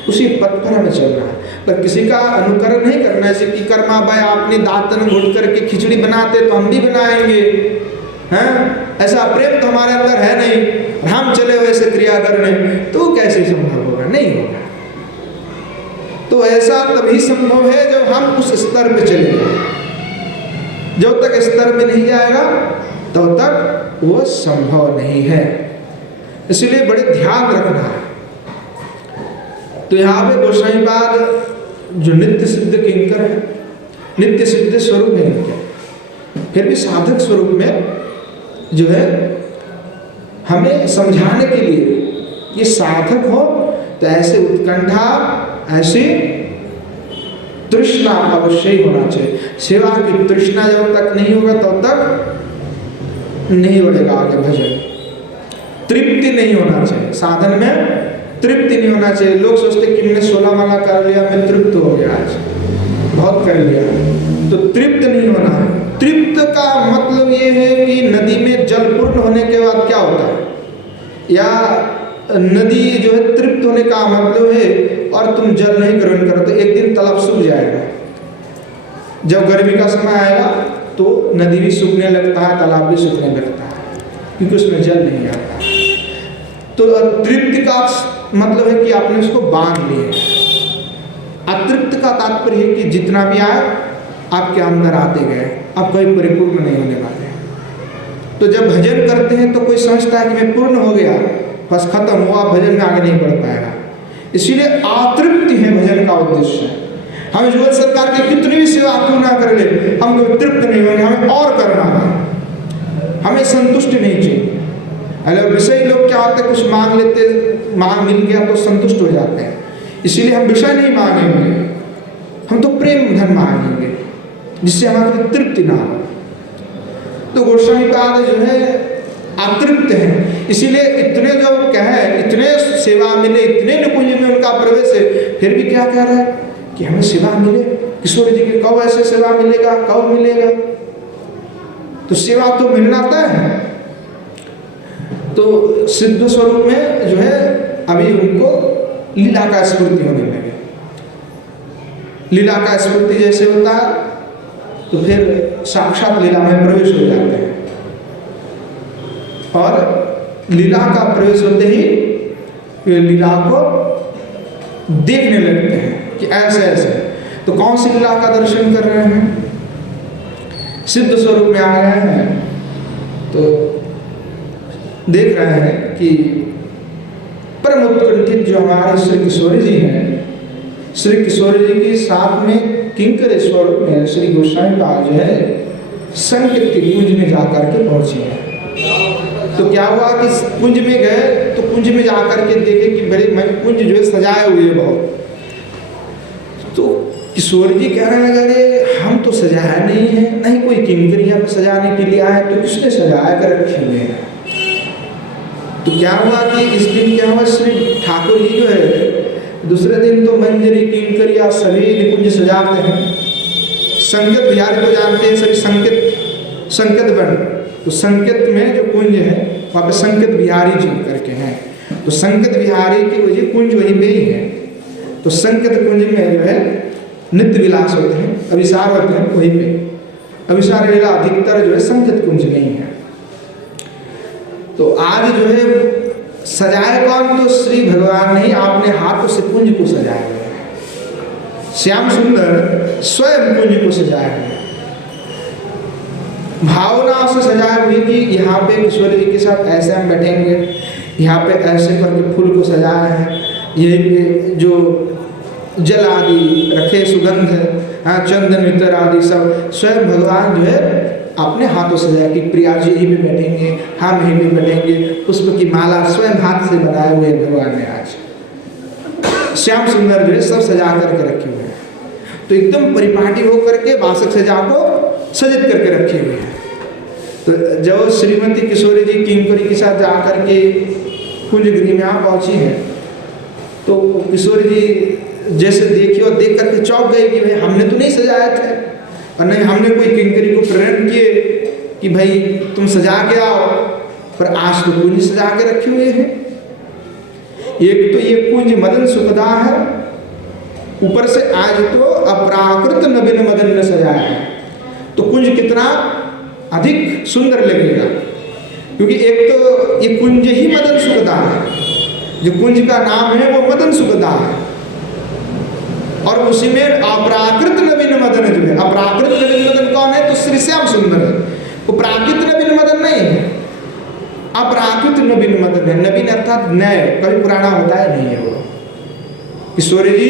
उसी पथ पर हमें चलना है, पर किसी का अनुकरण नहीं करना है। जैसे कि कर्मा भाई आपने दातन घोट करके खिचड़ी बनाते तो हम भी बनाएंगे, हैं ऐसा प्रेम तो हमारे अंदर है नहीं, हम चले वैसे क्रिया करने, तो कैसे संभव होगा, नहीं होगा। तो ऐसा तभी संभव है जब हम उस स्तर पे चलेंगे, जब तक स्तर में नहीं जाएगा तब तक वो संभव नहीं है। इसलिए बड़े ध्यान रखना है। तो यहाँ पे गोसाईपाद जो नित्य सिद्ध किंकर है, नित्य सिद्ध स्वरूप है इनके, फिर भी साधक स्वरूप में जो है हमें समझाने के लिए ये साधक हो तो ऐसे उत्कंठा, ऐसी तृष्णा अवश्य ही होना चाहिए। सेवा की तृष्णा जब तक नहीं होगा तब तक नहीं बढ़ेगा आगे भजन। तृप्ति नहीं होना चाहिए, साधन में तृप्ति नहीं होना चाहिए। लोग सोचते कि मैंने 16 माला कर लिया, मैं तृप्त हो गया, आज बहुत कर लिया, तो तृप्त नहीं होना है। तृप्त का मतलब ये है कि नदी में जल पूर्ण होने के बाद क्या होता है, या नदी जो है तृप्त होने का मतलब है और तुम जल नहीं ग्रहण करो तो एक दिन तालाब सूख जाएगा। जब गर्मी का समय आएगा तो नदी भी सूखने लगता है, तालाब भी सूखने लगता है, क्योंकि उसमें जल नहीं आता। तो तृप्ति का मतलब है कि आपने उसको बांध लिया। अतृप्त का तात्पर्य है कि जितना भी आए आपके अंदर आते गए, आप कभी परिपूर्ण नहीं होने वाले। तो जब भजन करते हैं तो कोई समझता है कि मैं पूर्ण हो गया, बस खत्म हुआ, भजन में आगे नहीं बढ़ पाएगा। इसीलिए अतृप्ति है भजन का उद्देश्य। हम युगल सरकार की कितनी भी सेवा क्यों ना कर ले, हम कभी तृप्त नहीं होंगे, हमें और करना है, हमें संतुष्टि नहीं चाहिए। अगर विषय लोग क्या होते हैं, कुछ मांग लेते, मांग मिल गया तो संतुष्ट हो जाते हैं। इसीलिए हम विषय नहीं मांगेंगे, हम तो प्रेम धन मांगेंगे जिससे हमारी तृप्ति ना हो। तो गोस्वामी पाद जो है अतृप्त है, इसीलिए इतने जो कहे, इतने सेवा मिले, इतने निकुंज में उनका प्रवेश है, फिर भी क्या कह रहा है कि हमें सेवा मिले। किशोर जी की कब ऐसे सेवा मिलेगा, कब मिलेगा? तो सेवा तो मिलना तय है। तो सिद्ध स्वरूप में जो है अभी उनको लीला का स्फूर्ति होने लगे। लीला का स्फूर्ति जैसे होता है तो फिर साक्षात लीला में प्रवेश हो जाते हैं, और लीला का प्रवेश होते ही वे लीला को देखने लगते हैं कि ऐसे ऐसे। तो कौन सी लीला का दर्शन कर रहे हैं? सिद्ध स्वरूप में आ रहे हैं तो देख रहे हैं कि परम उत्कंठित जो हमारे श्री किशोरी जी हैं, श्री किशोरी जी के साथ में किंकर स्वरूप में श्री गोस्वामी पाद जो है संकेत की कुंज में जाकर के पहुंचे हैं। तो क्या हुआ कि कुंज में गए तो कुंज में जाकर के देखे कि बड़े कुंज जो है सजाए हुए बहुत। तो किशोर जी कह रहे हैं अरे हम तो सजाया नहीं है, नहीं कोई किंकर यहाँ पे सजाने के लिए आए, तो किसने सजाया कर रखे हुए हैं? तो क्या हुआ कि इस दिन क्या हुआ, श्री ठाकुर जी जो है दूसरे दिन तो मंजरी किंकरिया सभी निकुंज सजाते हैं। संकेत बिहारी को जानते हैं सभी, संकेत बन, तो संकेत में जो कुंज है वहाँ पे संकेत बिहारी जी करके हैं। तो संकेत बिहारी की वजह कुंज वहीं पे ही है। तो संकेत कुंज में जो है नित्य विलास होते हैं, अभिसार होते हैं वहीं पे। अभिसार लीला अधिकतर जो है संकेत कुंज नहीं है। तो आज जो है सजाए कौन? तो श्री भगवान ने आपने हाथों से कुंज को सजाया हुआ है। श्याम सुंदर स्वयं कुंज को सजाया हुआ है, भावना से सजाए हुए कि यहाँ पे किशोर जी के साथ ऐसे हम बैठेंगे, यहाँ पे ऐसे करके फूल को सजाया है, यही पे जो जल आदि रखे, सुगंध, हाँ, चंदन इतर आदि सब स्वयं भगवान जो है अपने हाथों से सजाया कि प्रिया जी यहीं पे बैठेंगे, हम यहीं पे बैठेंगे। पुष्प की माला स्वयं हाथ से बनाए हुए भगवान ने आज श्याम सुंदर जो है सब सजा करके रखे हुए हैं। तो एकदम परिपाटी होकर के बासक सजा को सजित करके रखे हुए हैं। तो जब श्रीमती किशोरी जी किंकरी के साथ जा करके कुंज गृह में यहाँ पहुंची है तो किशोरी जी जैसे देखी और देख करके चौंक गए कि भाई हमने तो नहीं सजाया था, और नहीं हमने कोई किंकरी को प्रेरण किए कि भाई तुम सजा के आओ, पर आज तो कुंज सजा के रखे हुए हैं। एक तो ये कुंज मदन सुखदा है, ऊपर से आज तो अपराकृत नवीन मदन ने सजाया है। तो कुंज कितना अधिक सुंदर लगेगा, क्योंकि एक तो ये कुंज ही मदन सुखदा है, जो कुंज का नाम है वो मदन सुखदा है, और उसी में अपराकृत नवीन मदन जो है, अपराकृत नवीन मदन कौन है? तो श्री श्याम सुंदर है। वो प्राकृत नवीन मदन नहीं है, अपराकृत नवीन मदन है। नवीन अर्थात नए, कभी पुराना होता है नहीं है वो। किशोरी जी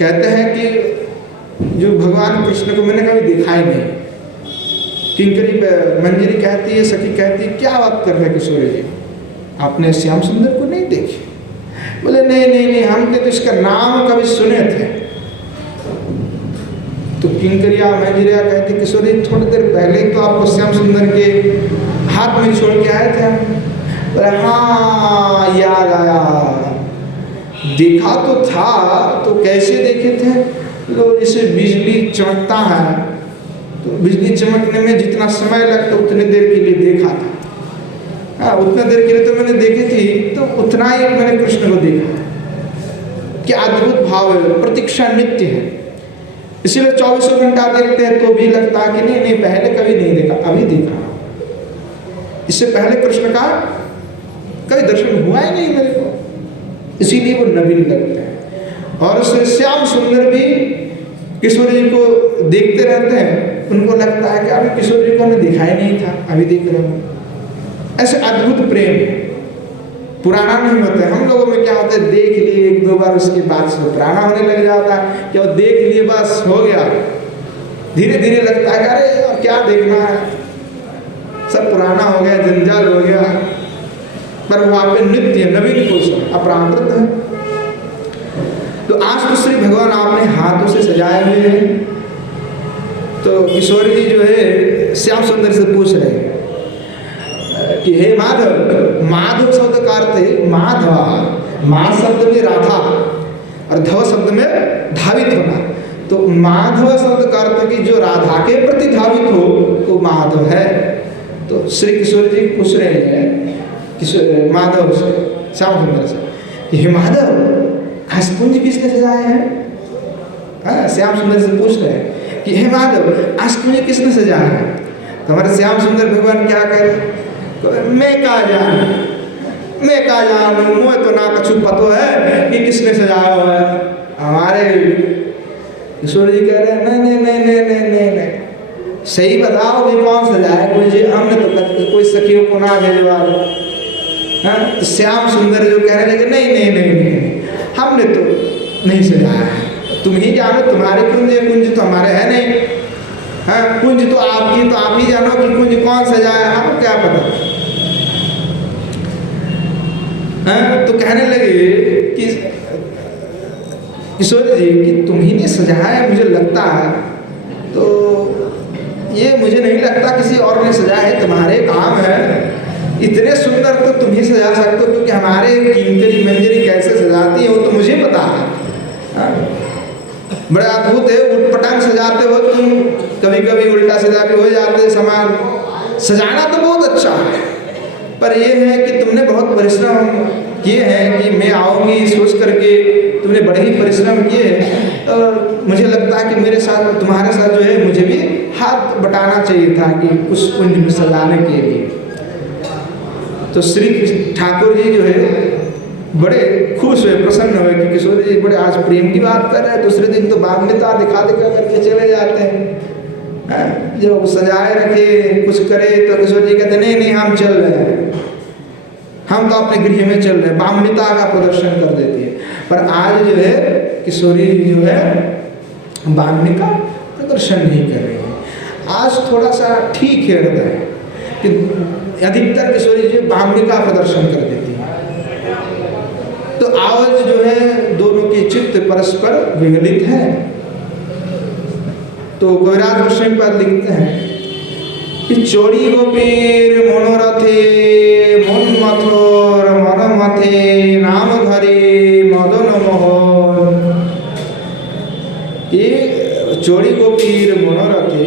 कहते हैं कि जो भगवान कृष्ण को मैंने कभी देखा ही नहीं। किंकरी मंजरी कहती है, सखी कहती है, क्या बात कर रहे हैं किशोरी जी, आपने श्याम सुंदर को नहीं देखी? बोले नहीं नहीं नहीं, हमने तो इसका नाम कभी सुने थे। तो किंकरिया मंजरिया कहती किशोरी थोड़ी देर पहले तो आपको श्याम सुंदर के हाथ में छोड़ के आए थे हम, बोले हाँ याद आया, देखा तो था, तो कैसे देखे थे? तो जैसे बिजली चमकता है, तो बिजली चमकने में जितना समय लगता उतने देर के लिए देखा था। हाँ, उतना देर के लिए तो मैंने देखी थी, तो उतना ही मैंने कृष्ण को देखा। क्या अद्भुत भाव है, प्रतीक्षा नित्य है। इसीलिए 24 घंटा देखते हैं तो भी लगता है कि नहीं पहले कभी नहीं देखा, अभी देख रहा हूं। इससे पहले कृष्ण का कभी दर्शन हुआ ही नहीं मेरे को, इसीलिए वो नवीन लगते हैं। और उससे श्याम सुंदर भी किशोर जी को देखते रहते हैं, उनको लगता है कि अभी किशोर जी को हमने देखा ही नहीं था, अभी देख रहे हो। ऐसे अद्भुत प्रेम है, पुराना नहीं होता है। हम लोगों में क्या होता है, देख लिए एक दो बार, उसके बाद से पुराना होने लग जाता है कि वो देख लिए बस हो गया। धीरे धीरे लगता है अरे और क्या देखना है, सब पुराना हो गया, जंजाल हो गया। पर वहाँ पे नित्य नवीन कुछ अपराकृत है। तो आज तो श्री भगवान आपने हाथों से सजाए हुए हैं। तो किशोर जी जो है श्याम सुंदर से पूछ रहे हैं कि हे माधव, माधव शब्द का अर्थ है माधवा, मा शब्द में राधा और धव शब्द में धावित होना। तो माधव शब्द का अर्थ कि जो राधा के प्रति धावित हो तो माधव है। तो श्री किशोर जी पूछ रहे हैं किशोर माधव से, श्याम सुंदर से कि हे माधव, हंसकुंज किसने सजाया है? हाँ, श्याम सुंदर से पूछ रहे हैं कि हे माधव, हंसकुंज किसने सजाया है? तो हमारे श्याम सुंदर भगवान क्या कह रहे? मैं का जानू, मुझे तो ना कछु पतो है कि किसने सजाया हुआ है। हमारे किशोर जी कह रहे हैं नहीं, सही बताओ कि कौन सजाया? कोई हमने तो कोई सखियों को ना भेजवा। हाँ, तो श्याम सुंदर जो कह रहे हैं कि नहीं, हमने तो नहीं सजाया है, तुम ही जानो, तुम्हारे कुंज तो हमारे है नहीं। हाँ, कुंज तो आपकी, तो आप ही जानो कि कुंज कौन सजाया, हमको क्या पता। हाँ, तो कहने लगे कि किशोर जी कि तुम ही ने सजाया है मुझे लगता है, तो ये मुझे नहीं लगता किसी और ने सजाया है, तुम्हारे काम है। इतने सुंदर तो तुम ही सजा सकते हो, क्योंकि हमारे किंकरी मंजरी कैसे सजाती है वो तो मुझे पता है। हाँ? बड़ा अद्भुत है, उटपटांग सजाते हो तुम, कभी कभी उल्टा सीधा भी हो जाते सामान। सजाना तो बहुत अच्छा है, पर यह है कि तुमने बहुत परिश्रम किए हैं कि मैं आऊँगी सोच करके तुमने बड़े ही परिश्रम किए हैं। तो मुझे लगता है कि मेरे साथ, तुम्हारे साथ जो है मुझे भी हाथ बटाना चाहिए था कि कुछ कुंज में सजाने के लिए। तो श्री ठाकुर जी जो है बड़े खुश हुए, प्रसन्न हुए कि किशोर जी बड़े आज प्रेम की बात कर रहे हैं। दूसरे दिन तो बाध्यता दिखा करके चले जाते हैं। जो सजाए रखे कुछ करे तो किशोर जी कहते नहीं हम चल रहे हैं, हम तो अपने गृह में चल रहे हैं। बामनिता का प्रदर्शन कर देती है। पर आज जो है किशोरी जो है बामनिका प्रदर्शन नहीं कर रही है। आज थोड़ा सा ठीक है हृदय कि अधिकतर किशोरी जो बामनिका प्रदर्शन कर देती है। तो आज जो है दोनों की चित्त परस्पर विगलित है। तो कविराज गोस्वामी पाद लिखते हैं कि चोरी गोपीर मनोरथे मन मथोर मन मथे नाम धरे मदन मोहन। ये चोरी गोपीर मनोरथे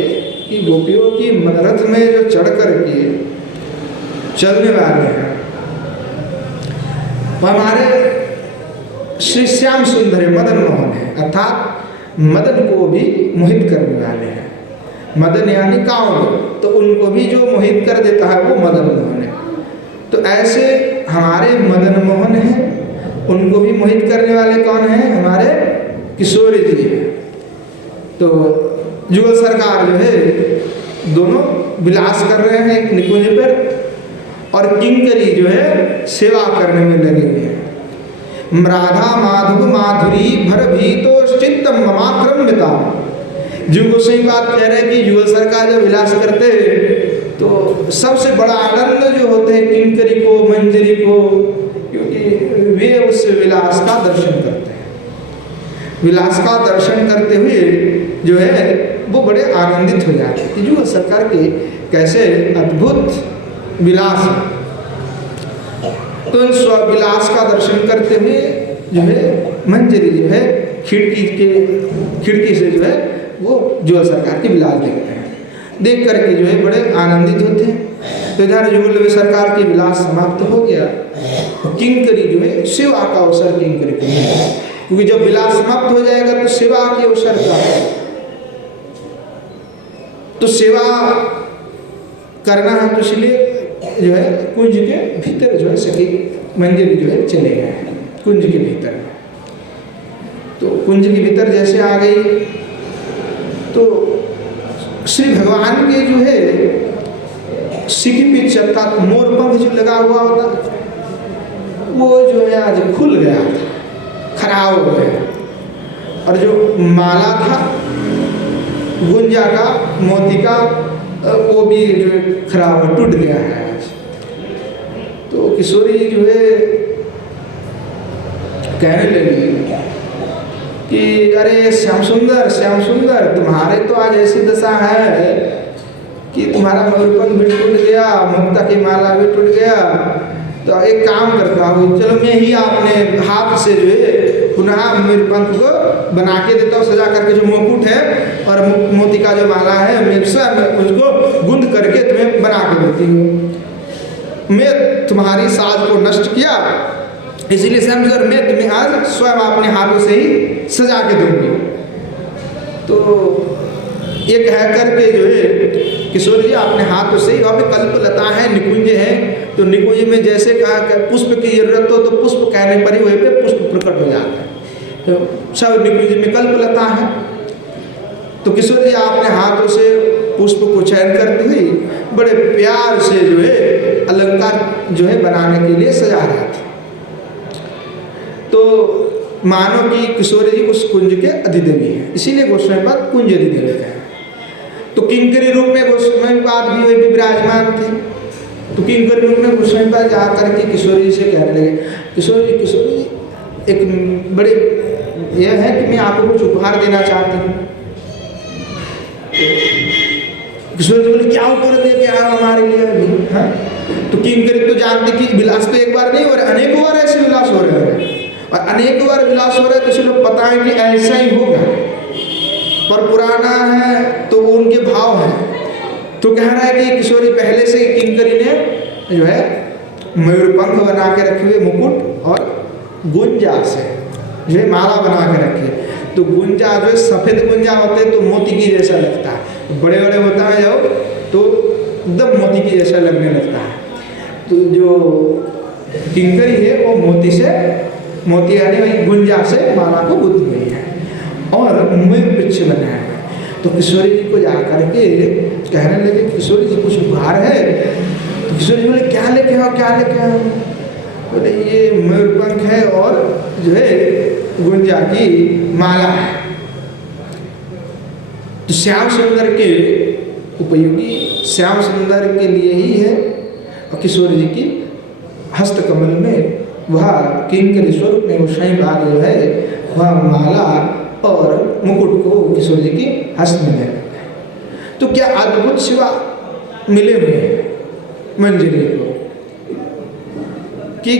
कि गोपियों की मनोरथ में जो चढ़ करके चलने वाले हैं वो हमारे श्री श्याम सुंदर मदन मोहन है, अर्थात मदन को भी मोहित करने वाले हैं। मदन यानी काउंट, तो उनको भी जो मोहित कर देता है वो मदन मोहन है। तो ऐसे हमारे मदन मोहन हैं, उनको भी मोहित करने वाले कौन हैं? हमारे किशोर जी हैं। तो जुगल सरकार जो है दोनों विलास कर रहे हैं एक निकुंज पर, और किंकरी जो है सेवा करने में लगे हुए हैं। राधा माधव माधुरी भर भीतो चित्तम ममाक्रम्यता। जुगल गोस्वामी बात कह रहे हैं कि जुगल सरकार जब विलास करते हैं तो सबसे बड़ा आनंद जो होते हैं किंकरी को, मंजरी को, क्योंकि वे उस विलास का दर्शन करते हैं। विलास का दर्शन करते हुए जो है वो बड़े आनंदित हो जाते हैं कि जुगल सरकार के कैसे अद्भुत विलास है। तो इन स्वविलास का दर्शन करते हुए जो है मंजरी जो है खिड़की से जो है वो जुगल सरकार के विलास देखते हैं। देख करके जो है बड़े आनंदित होते हैं। तो इधर जुगल सरकार के विलास समाप्त हो गया। तो किंकरी जो है सेवा का अवसर किंकरी को मिला, क्योंकि जब विलास समाप्त हो जाएगा तो सेवा के अवसर का है, तो सेवा करना है, तो इसलिए जो है कुंज के भीतर जो है सखी मंजरी जो है चले गए कुंज के भीतर। तो कुंज के भीतर जैसे आ गई तो श्री भगवान के जो है सिखी पे चलता मोर पंख जो लगा हुआ होता वो जो है आज खुल गया था, खराब हो गया। और जो माला था गुंजा का मोती का वो भी जो खराब टूट गया है आज। तो किशोरी जो है कहने लगी कि अरे श्याम सुंदर तुम्हारे तो आज ऐसी दशा है कि तुम्हारा मयूरपंख भी टूट गया, मुक्ता की माला भी टूट गया। तो एक काम करता हूँ, चलो मैं ही अपने हाथ से जो है पुनः मयूरपंख को बना के देता हूँ, सजा करके जो मुकुट है और मोती का जो माला है मैं उसको गूंद करके तुम्हें बना के देती हूँ। मैं तुम्हारी साज को नष्ट किया, इसलिए समझकर मैं तुम्हें आज स्वयं अपने हाथों से ही सजा के दूंगी। तो ये कह करके जो है किशोर जी अपने हाथों से ही, वहाँ पे कल्पलता है, निकुंज है, तो निकुंज में जैसे कहा कि पुष्प की जरूरत हो तो पुष्प कहने पर ही वहीं पे पुष्प प्रकट हो जाता है। तो सब निकुंज में कल्पलता है। तो किशोर जी अपने हाथों से पुष्प को चयन करते हुए बड़े प्यार से जो है अलंकार जो है बनाने के लिए सजा रहे थे। तो मानो कि किशोरी जी उस कुंज के अधिदेवी है, इसीलिए गोस्वामी पाद कुंज अधिदेवी है। तो किंकरी रूप में गोस्वामी पाद भी वही विराजमान थे। तो किंकरी रूप में गोस्वामी पाद जाकर के किशोरी जी से कहने लगे, किशोरी जी एक बड़े यह है कि मैं आपको कुछ उपहार देना चाहती हूँ। किशोरी जी बोले क्या उपहार दे के आया हमारे लिए अभी? हाँ, तो किंकरी तो जानते कि विलास तो एक बार नहीं हो रहा, अनेकों बार ऐसे विलास हो रहे हैं और अनेक बार विलास हो रहा है। तो चलो पता है कि ऐसा ही होगा, पर पुराना है तो उनके भाव है। तो कह रहा है कि किशोरी पहले से किंकरी ने जो है मयूरपंख बना के रखे हुए मुकुट और गुंजा से जो है माला बना के रखे। तो गुंजा जो है सफ़ेद गुंजा होते हैं तो मोती की जैसा लगता है, बड़े बड़े होता है जब तो एकदम मोती की जैसा लगने लगता है। तो जो किंकरी है वो मोती यानी वही गुंजा से माला को गुंथ गई है और मयूर वृक्ष बना है। तो किशोरी जी को जाकर के कहने लगे किशोरी जी कुछ उपहार है। तो किशोरी जी बोले क्या लेके आओ? बोले ये मयूरपंख है और जो है गुंजा की माला है। तो श्याम सुंदर के उपयोगी श्याम सुंदर के लिए ही है और किशोरी जी की हस्तकमल में वह किंकरी स्वरूप में गोसाई पाद जो है वह माला और मुकुट को किशोर जी की हस्त में है। तो क्या अद्भुत शिवा मिले हुए हैं मंजरी को कि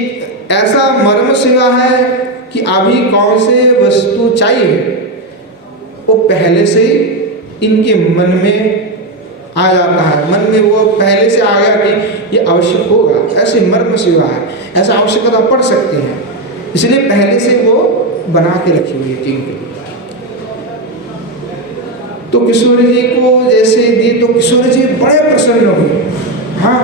ऐसा मर्म शिवा है कि अभी कौन से वस्तु चाहिए वो पहले से ही इनके मन में आ जाता है। मन में वो पहले से आ गया कि ये आवश्यक होगा, ऐसे मर्म शिवा है, ऐसा आवश्यकता पड़ सकती है, इसलिए पहले से वो बना के रखी हुई है किंकरी। तो किशोरी जी को जैसे दी तो किशोरी जी बड़े प्रसन्न हुए। हाँ,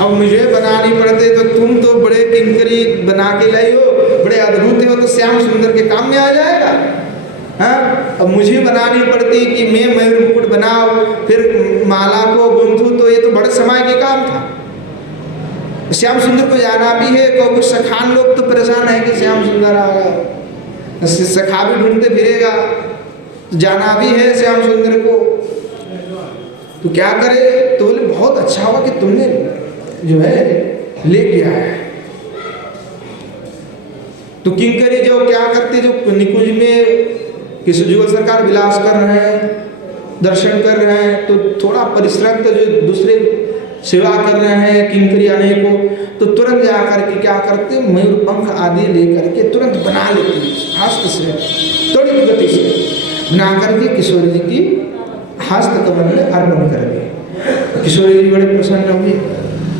अब मुझे बनानी पड़ते तो तुम तो बड़े किंकरी बना के लाई हो, बड़े अद्भुत हो, तो श्याम सुंदर के काम में आ जाएगा। हाँ, अब मुझे बनानी पड़ती कि मैं मयूर मुकुट बनाऊं फिर माला को गूंथूं, तो ये तो बड़े समय के काम था। श्याम सुंदर को जाना भी है, को कुछ सखान लोग तो परेशान है कि श्याम सुंदर आ गया, सखा भी ढूंढते फिरेगा, जाना भी है श्याम सुंदर को, तो क्या करे? तो बोले बहुत अच्छा हुआ कि तुमने जो है लेके आया। तो किंकरी जो क्या करते, जो निकुंज में किसी जुगल सरकार विलास कर रहे हैं, दर्शन कर रहे हैं, तो थोड़ा परिश्रम तो जो दूसरे सेवा कर रहे हैं किंकरी अनेकों, तो तुरंत जाकर के क्या करते, मयूर पंख आदि लेकर के तुरंत बना लेते हस्त से, त्वरित गति से बना करके किशोर जी की हस्त कमल में अर्पण कर दिए। किशोर जी बड़े प्रसन्न हुए,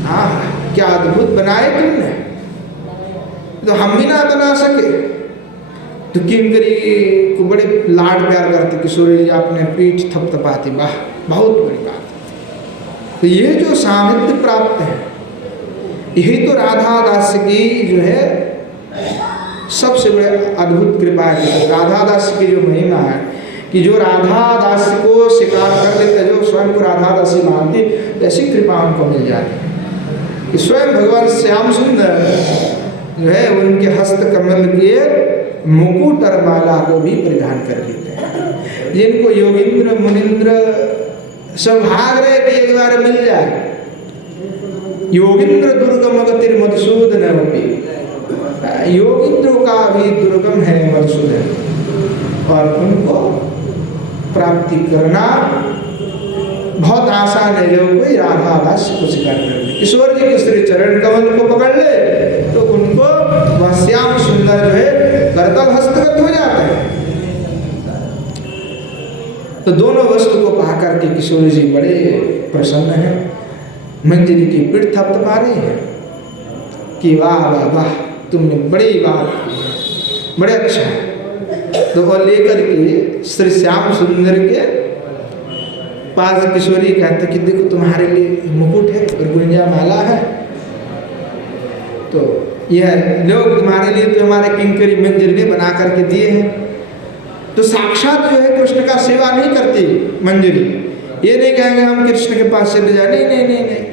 हाँ क्या अद्भुत बनाए तुमने, तो हम भी ना बना सके। तो किंकरी को बड़े लाड प्यार करते किशोर जी, आपने पीठ थपथपाती, वाह बहुत बड़ी बात। तो ये जो सामिध्य प्राप्त है, यही तो राधा दास की जो है सबसे बड़े अद्भुत कृपा है। राधा दास की जो महिमा है कि जो राधा दास को स्वीकार कर लेते, जो स्वयं को राधा दासी मानते, ऐसी कृपा उनको मिल जाती है कि स्वयं भगवान श्याम सुंदर जो है उनके हस्त कमल के मुकुट और माला को भी परिधान कर लेते हैं। जिनको योगींद्र मुनिंद्र सब भाग रहे कि एक बार मिल जाए, योगींद्र दुर्गम गतिर मधुसूदन, योगींद्र का भी दुर्गम है मधुसूदन, और उनको प्राप्ति करना बहुत आसान है। जो कोई राधा दास को स्वीकार कर ले, किशोर जी के श्री चरण कमल को पकड़ ले, तो उनको वह श्याम सुंदर जो है करतल हस्तगत हो जाता है। तो दोनों वस्तु को पा करके किशोर जी बड़े प्रसन्न हैं, मंजरी की पीठ थपथपा रहे हैं कि वाह वाह वाह, तुमने बड़ी बात की है, बड़े अच्छा है। तो वो लेकर के श्री श्याम सुंदर के पास किशोरी कहते कि देखो तुम्हारे लिए मुकुट है और गुंजा माला है, तो यह लोग तुम्हारे लिए तो हमारे किंकरी मंजरी ने बना करके दिए हैं। तो साक्षात जो है कृष्ण का सेवा नहीं करती मंजरी, ये नहीं कहेंगे हम कृष्ण के पास चले जाए, नहीं नहीं नहीं नहीं,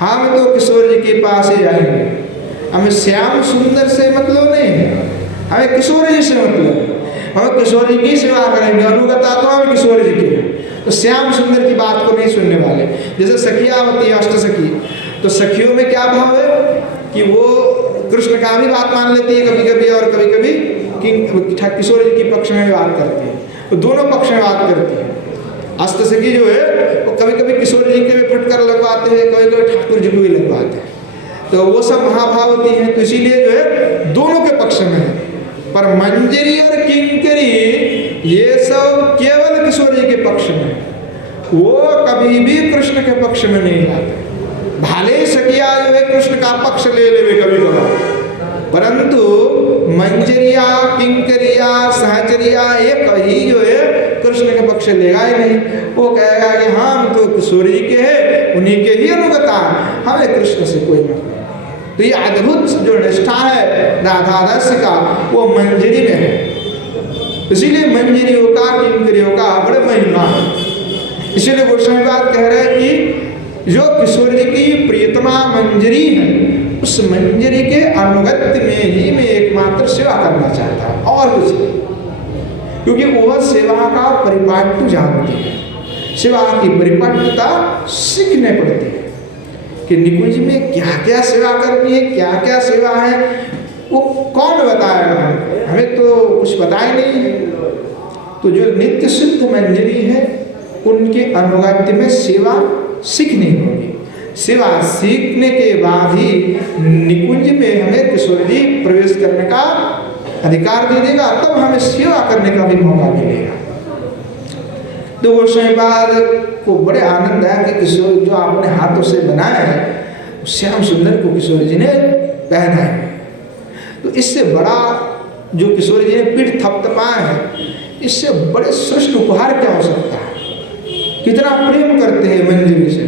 हम तो किशोर जी के पास ही जाएंगे, हमें श्याम सुंदर से मतलब नहीं है, हमें किशोर जी से मतलब है, हम किशोर जी की सेवा करेंगे, अनुगता तो हम किशोर जी की है, तो श्याम सुंदर की बात को नहीं सुनने वाले। जैसे सखियावती अष्ट सखी, तो सखियों में क्या भाव है कि वो कृष्ण का भी बात मान लेती है कभी कभी, और कभी कभी किशोर जी की पक्ष में बात करती है, तो दोनों पक्ष में बात करती है। अष्ट सखी जो है वो कभी कभी किशोर जी के भी फटकर लगवाते हैं, कभी कभी ठाकुर जी को भी लगवाते हैं, तो वो सब महाभावती हैं, तो इसीलिए जो है दोनों के पक्ष में है। पर मंजरी और किंकरी ये सब केवल किशोर जी के पक्ष में है, वो कभी भी कृष्ण के पक्ष में नहीं आते। भाले सखिया जो है कृष्ण का पक्ष ले ले कभी कभी, परंतु मंजरिया किंकरिया सहचरिया एक ही जो है कृष्ण के पक्ष लेगा ही नहीं। वो कहेगा कि हम तो किशोर जी के हैं, उन्हीं के ही अनुगता, हमें कृष्ण से कोई मतलब नहीं। तो ये अद्भुत जो निष्ठा है राधा दास का, वो मंजरी में है। इसीलिए मंजरियों का किंकरियों का बड़े महिमा है। इसीलिए गोस्वामी बात कह रहे हैं कि जो किशोर जी की प्रियतमा मंजरी है, उस मंजरी के अनुगत्य में ही मैं एकमात्र सेवा करना चाहता हूँ, और कुछ नहीं, क्योंकि वह सेवा का परिपाट्य जानती है, सेवा की परिपाट्यता सीखने पड़ती है कि निकुंज में क्या क्या सेवा करनी है, क्या क्या सेवा है, वो कौन बताएगा, हमें तो कुछ पता ही नहीं है। तो जो नित्य सिद्ध मंजरी है उनके अनुगत्य में सेवा सीखनी होगी। सेवा सीखने के बाद ही निकुंज में हमें किशोर जी प्रवेश करने का अधिकार दे देगा, तब हमें सेवा करने का भी मौका मिलेगा। तो गोस्वामी पाद को बड़े आनंद आया कि किशोर जो आपने हाथों से बनाया है श्याम सुंदर को किशोर जी ने पहना है। तो इससे बड़ा जो किशोर जी ने पीठ थपथपाया है, इससे बड़े श्रेष्ठ उपहार क्या हो सकता है। कितना प्रेम करते हैं मंजरी से,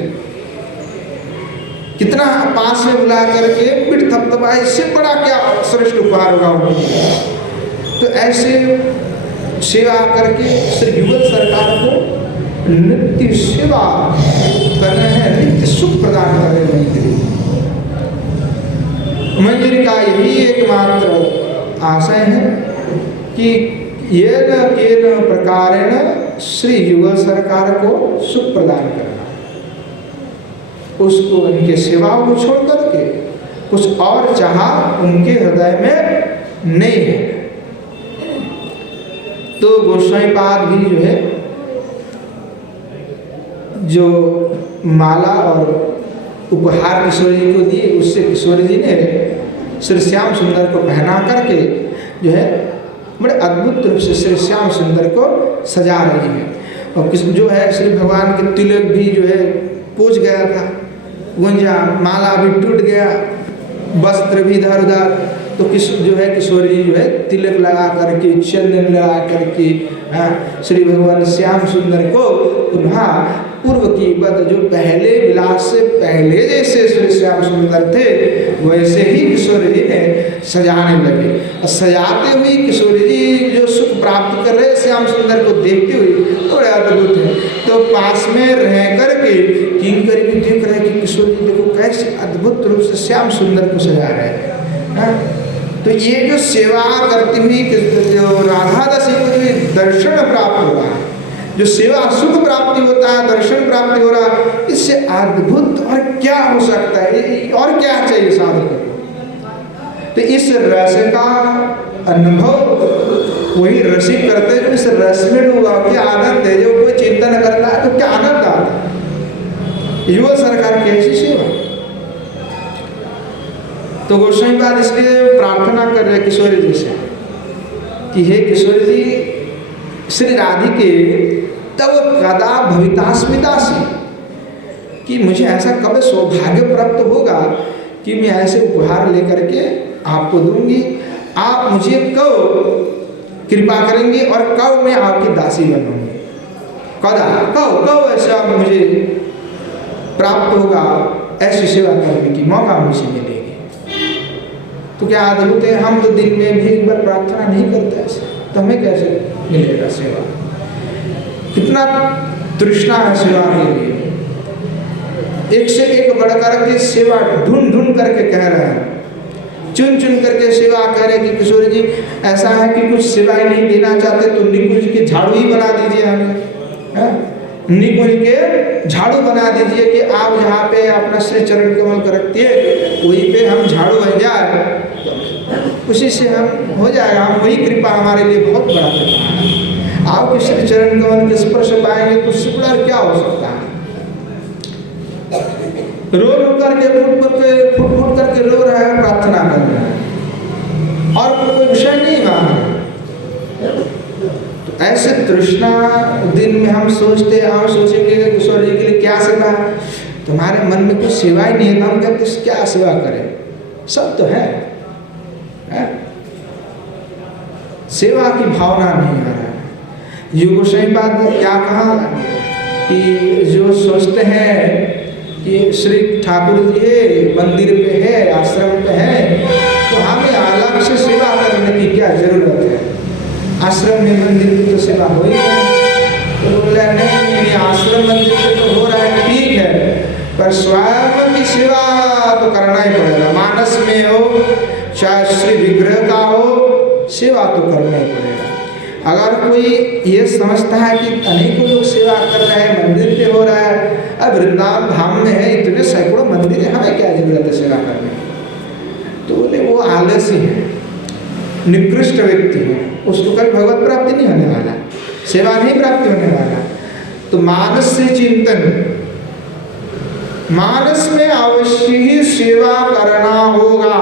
कितना पास में बुला करके पीठ थपथपाए, इससे बड़ा क्या श्रेष्ठ उपहार होगा उनको। तो ऐसे सेवा करके श्री युगल सरकार को नित्य सेवा कर रहे हैं, नित्य सुख प्रदान कर रहे हैं। मंजरी का यही एकमात्र आशय है कि ये न प्रकारेण श्री युगल सरकार को सुख प्रदान करना, उसको उनके सेवाओं को छोड़ करके कुछ और चाहा उनके हृदय में नहीं है। तो गोस्वामी पाद भी जो है जो माला और उपहार किशोर जी को दिए, उससे किशोर जी ने श्री श्याम सुंदर को पहना करके जो है बड़े अद्भुत रूप से श्री श्याम सुंदर को सजा रही है। और किस जो है श्री भगवान के तिलक भी जो है पूछ गया था, गुंजा माला भी टूट गया, वस्त्र भी इधर उधर, तो जो है किशोर जी जो है तिलक लगा करके, चंदन लगा करके श्री भगवान श्याम सुंदर को पुनः पूर्व की बात जो पहले विलास से पहले जैसे श्री श्याम सुंदर थे वैसे ही किशोर जी ने सजाने लगे। और सजाते हुए किशोर जी जो सुख प्राप्त कर रहे श्याम सुंदर को देखते हुए बड़े अद्भुत है। तो पास में रह करके किंकर भी देख रहे कि किशोर जी देखो कैसे अद्भुत रूप से श्याम सुंदर को सजा रहे हैं। तो ये जो सेवा करती हुई जो राधा दासी को जो दर्शन प्राप्त हो रहा है, जो सेवा सुख प्राप्ति होता है, दर्शन प्राप्ति हो रहा है, इससे अद्भुत और क्या हो सकता है, और क्या चाहिए साधक को। तो इस रस का अनुभव वही रसिक करते जो इस रस में डूबा, क्या आनंद है। जो कोई चिंतन करता है तो क्या आनंद आता है। युवा सरकार की ऐसी सेवा। तो गोस्वामी पाद इसलिए प्रार्थना कर रहे किशोर जी से कि हे किशोर जी, श्री राधिके तब कदा भवितास्मितासी, कि मुझे ऐसा कब सौभाग्य प्राप्त होगा कि मैं ऐसे उपहार लेकर के आपको दूंगी, आप मुझे कब कृपा करेंगे और कब मैं आपकी दासी बनूंगी। कदा कब ऐसा मुझे प्राप्त होगा, ऐसी सेवा करने की मौका मुझे मिलेगी। तो क्या अद्भुत है, हम तो दिन में भी एक बार प्रार्थना नहीं करते ऐसे, तो हमें कैसे मिलेगा सेवा। कितना तृष्णा है सेवा के लिए, एक से एक बढ़कर के सेवा ढूंढ ढूंढ करके कह रहे हैं, चुन चुन करके सेवा कह रहे कि किशोर जी ऐसा है कि कुछ सेवाएं नहीं देना चाहते तो निकुंज के झाड़ू ही बना दीजिए हमें, निकुंज के झाड़ू बना दीजिए कि आप जहाँ पे अपना श्री चरण कमल कर रखती है वहीं पे हम झाड़ू बन जाए, उसी से हम हो जाएगा। हम वही कृपा हमारे लिए बहुत बड़ा कृपा है। आपके श्री चरण कमल के स्पर्श पाएंगे तो उससे बड़ा क्या हो सकता है। रो रो करके फुट करके रो रहा है, प्रार्थना कर रहा है और कोई विषय नहीं मांग रहा। तो ऐसे तृष्णा दिन में हम सोचते, हम सोचेंगे किशोर जी के लिए क्या सेवा है, तुम्हारे मन में कुछ सेवा ही नहीं है, हम कहते क्या सेवा करें, सब तो है, सेवा की भावना नहीं आ रहा है। युग गोस्वामी पाद क्या कहा कि जो सोचते हैं कि श्री ठाकुर जी है, मंदिर पे है, आश्रम पे है, तो हमें अलग से सेवा करने की क्या जरूरत है, आश्रम में मंदिर की तो सेवा हो ही नहीं। तो बोला नहीं, आश्रम मंदिर पे तो हो रहा है ठीक है, पर स्वयं की सेवा तो करना ही पड़ेगा। मानस में हो चाहे श्री विग्रह का हो, सेवा तो करना ही पड़ेगा। अगर कोई ये समझता है कि अनेकों लोग सेवा कर रहे हैं, मंदिर पे हो रहा है, अब वृंदावन धाम में है, इतने सैकड़ों मंदिर है, हमें क्या जरूरत है सेवा करने की। तो बोले वो आलसी है, निकृष्ट व्यक्ति है, उसको कभी भगवत प्राप्ति नहीं होने वाला, सेवा नहीं प्राप्ति होने वाला। तो मानस से चिंतन, मानस में अवश्य ही सेवा करना होगा,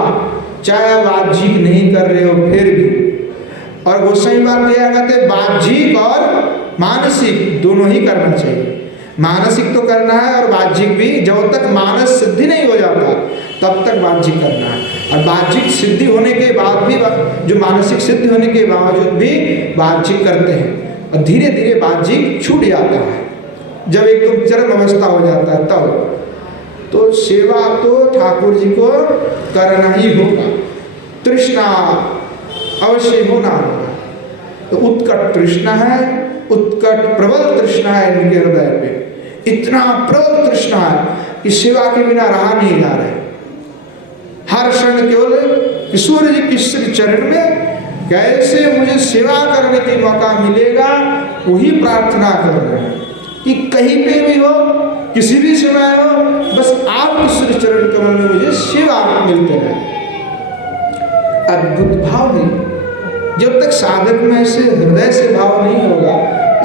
चाहे वाहजिक नहीं कर रहे हो फिर भी। और गोस्वामी बात क्या कहते, वाहजिक और मानसिक दोनों ही करना चाहिए। मानसिक तो करना है और वाहजिक भी, जब तक मानस सिद्धि नहीं हो जाता तब तक वाहजिक करना है। और वाहजिक सिद्धि होने के बाद भी, जो मानसिक सिद्धि होने के बावजूद भी वाहजिक करते हैं, और धीरे धीरे वाहजिक छूट जाता है, जब एकदम चरम अवस्था हो जाता है तब। तो सेवा तो ठाकुर जी को करना ही होगा, तृष्णा अवश्य होना होगा। तो उत्कट तृष्णा है, उत्कट प्रबल तृष्णा है इनके हृदय पे, इतना प्रबल तृष्णा है कि सेवा के बिना रहा नहीं जा रहे। हर क्षण केवल किशोर जी के श्री चरण में कैसे मुझे सेवा करने की मौका मिलेगा वही प्रार्थना कर रहे हैं कि कहीं पे भी हो, किसी भी समय हो, बस आपके श्री चरण कमल में मुझे सेवा मिलते रहे। अद्भुत भाव है, जब तक साधक में से हृदय से भाव नहीं होगा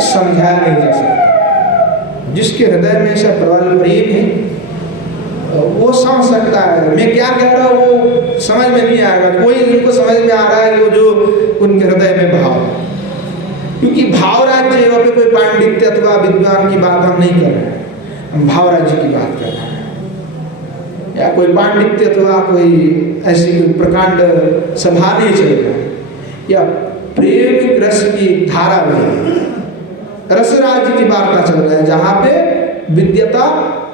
समझाया नहीं जा सकता। जिसके हृदय में ऐसा प्रबल प्रेम है वो समझ सकता है मैं क्या कह रहा हूँ, वो समझ में नहीं आएगा। कोई उनको समझ में आ रहा है वो जो उनके हृदय में भाव, क्योंकि भाव राज्य यहाँ पे कोई पांडित्य अथवा विद्वान की बात हम नहीं कर रहे हैं, हम भाव राज्य की बात कर रहे हैं। या कोई पांडित्य अथवा कोई ऐसी कोई प्रकांड सभा नहीं चल रहा है, या प्रेम रस की धारा में रस राज्य की वार्ता चल रहा है, जहाँ पे विद्यता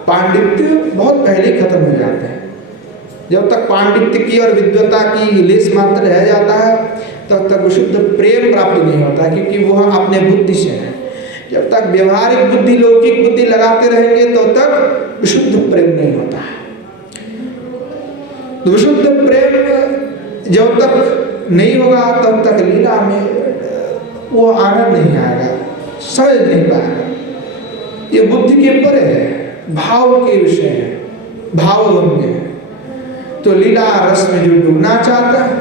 पांडित्य बहुत पहले खत्म हो जाते हैं। जब तक पांडित्य की और विद्वता की लेस मात्र रह जाता है तब तक शुद्ध प्रेम प्राप्त नहीं होता, क्योंकि वह अपने बुद्धि से है। जब तक व्यवहारिक बुद्धि लौकिक बुद्धि लगाते रहेंगे तब तक शुद्ध प्रेम नहीं होता है। तो शुद्ध प्रेम जब तक नहीं होगा तब तक लीला में वो आनंद नहीं आएगा, समझ नहीं पाएगा। ये बुद्धि के परे है, भाव के विषय है, भाव गम्य है। तो लीला रस में जो डूबना चाहता है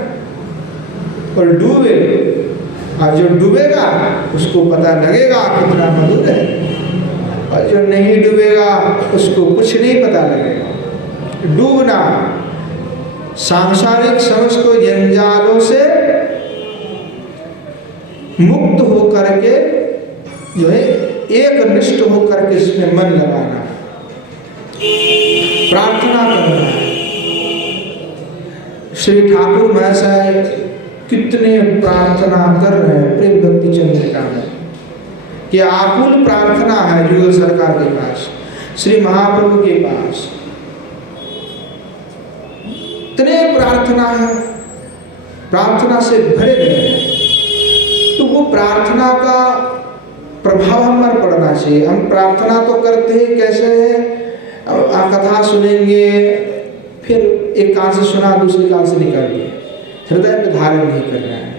और डूबे, और जो डूबेगा उसको पता लगेगा कितना मधुर है, और जो नहीं डूबेगा उसको कुछ नहीं पता लगेगा। डूबना सांसारिक समस्त जंजालों से मुक्त होकर के जो है एक निष्ठ होकर के इसमें मन लगाना, प्रार्थना करना है। श्री ठाकुर महाशय कितने प्रार्थना कर रहे हैं प्रेम भक्ति चंद्रिका में, कि आकुल प्रार्थना है जुगल सरकार के पास, श्री महाप्रभु के पास इतने प्रार्थना है, प्रार्थना से भरे गए हैं। तो वो प्रार्थना का प्रभाव हम पर पड़ना चाहिए। हम प्रार्थना तो करते हैं कैसे है, कथा सुनेंगे फिर एक कान से सुना दूसरे कान से निकल गए, हृदय में धारण नहीं कर रहे हैं।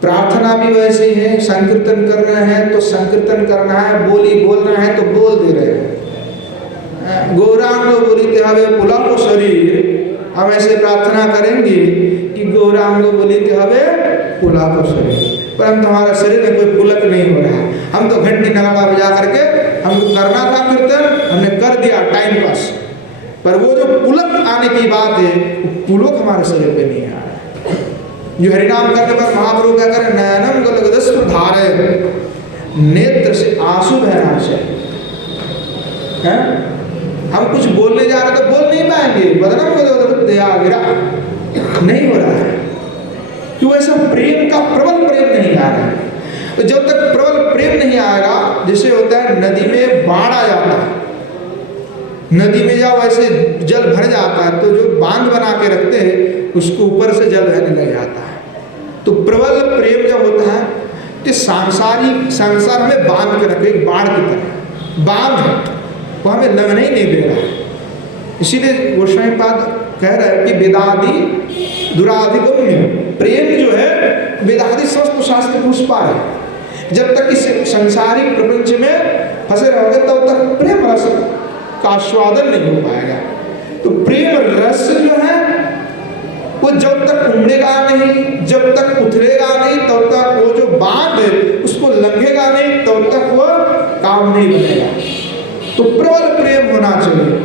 प्रार्थना भी वैसे ही है, संकीर्तन कर रहे हैं तो संकीर्तन करना है, बोली बोल रहे हैं तो बोल दे रहे हैं। गौरांग बोलिते हवे पुलक शरीर, हम ऐसे प्रार्थना करेंगे कि गौरांग बोलिते हवे पुलक शरीर, परंतु हमारा शरीर में कोई पुलक नहीं हो रहा है। हम तो घंटी नगाड़ा बजा करके हमको करना था कीर्तन, हमने कर दिया टाइम पास, पर वो जो पुलक आने की बात है वो पुलक हमारे शरीर पे नहीं आ रहा है। जो हरिनाम करने पर महाप्रभु क्या करें, नयनम गलगदस्त्र धारे, नेत्र से आंसू बहना चाहिए। हम कुछ बोलने जा रहे तो बोल नहीं पाएंगे, बदनाम दया गिरा नहीं हो रहा है, क्यों? ऐसा प्रेम का प्रबल प्रेम नहीं आ रहा है। तो जब तक प्रबल प्रेम नहीं आएगा, जैसे होता है नदी में बाढ़ आ जाता है, नदी में जब ऐसे जल भर जाता है तो जो बांध बना के रखते हैं उसको ऊपर से जल बहने लग जाता है। तो प्रबल प्रेम जब होता है तो संसार हमें बांध के रखे, एक बाढ़ की तरह बांध, वो हमें लगने ही नहीं दे रहा है। इसीलिए गोस्वामी पाद कह रहे हैं कि वेदादि दुराधिगम्य प्रेम जो है, वेदादि समस्त शास्त्र पुरुष पार है। जब तक इस संसारिक प्रपंच में फंसे रहोगे तब तक प्रेम रस का आस्वादन नहीं हो पाएगा। तो प्रेम रस जो है वो जब तक उमड़ेगा नहीं, जब तक उथलेगा नहीं, तब तक वो जो बांध है उसको लंघेगा नहीं, तब तक वो काम नहीं बनेगा। तो प्रबल प्रेम होना चाहिए।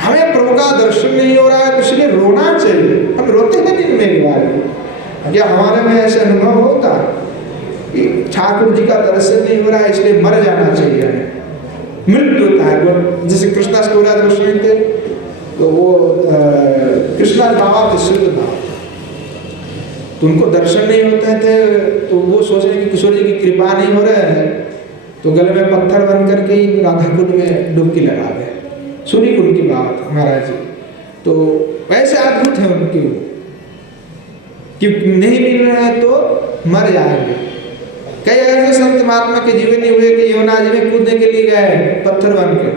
हमें प्रभु का दर्शन नहीं हो रहा है तो इसलिए रोना चाहिए। हम रोते हैं दिन में बार, क्या हमारे में ऐसे अनुभव होता कि ठाकुर जी का दर्शन नहीं हो रहा है इसलिए मर जाना चाहिए, हमें मृत्यु होता है। जैसे कृष्णदास गौरांग गोस्वामी थे तो वो कृष्णदास बाबा थे, शुद्ध बाबा, तो उनको दर्शन नहीं होते थे तो वो सोच रहे कि किशोर जी की कृपा नहीं हो रहा है, तो गले में पत्थर बन करके ही राधा कुंड में डुबकी लगा गए। सुनी उनकी बात महाराज जी, तो वैसे अद्भुत है उनकी कि नहीं मिल रहे हैं तो मर जाएंगे। कई ऐसे संत महात्मा के जीवन नहीं हुए कि यमुना जी में कूदने के लिए गए पत्थर बन के,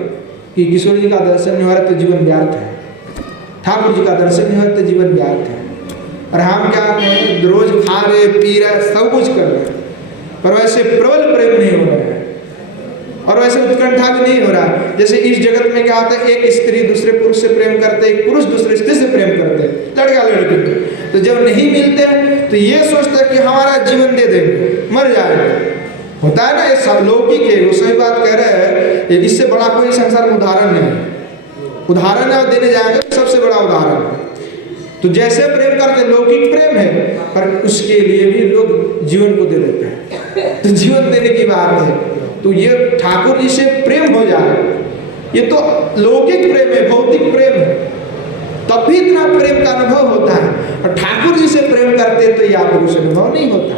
कि किशोर जी का दर्शन नहीं हो रहा तो जीवन व्यर्थ है, ठाकुर जी का दर्शन नहीं हो रहा तो जीवन व्यर्थ है। और हम क्या करें, रोज खा रहे पी रहे सब कुछ कर रहे हैं, पर वैसे प्रबल प्रेम नहीं हो रहा है और वैसे उत्कंठा भी नहीं हो रहा। जैसे इस जगत में क्या होता है, एक स्त्री दूसरे पुरुष से प्रेम करते, एक पुरुष दूसरे स्त्री से प्रेम करते, लड़का लड़की। तो जब नहीं मिलते तो ये सोचता है कि हमारा जीवन दे देंगे, मर जाएंगे, होता है ना, ये सब लौकिक है, वो सही बात कह रहे हैं। इससे बड़ा कोई संसार में उदाहरण नहीं, उदाहरण है देने जाएंगे सबसे बड़ा उदाहरण है। तो जैसे प्रेम करते लौकिक प्रेम है, पर उसके लिए भी लोग जीवन को दे देते हैं, तो जीवन देने की बात है। तो ये ठाकुर जी से प्रेम हो जाए, ये तो लौकिक प्रेम है, भौतिक प्रेम है, तब भी इतना प्रेम का अनुभव होता है। और ठाकुर जी से प्रेम करते तो यहाँ पर कुछ अनुभव नहीं होता।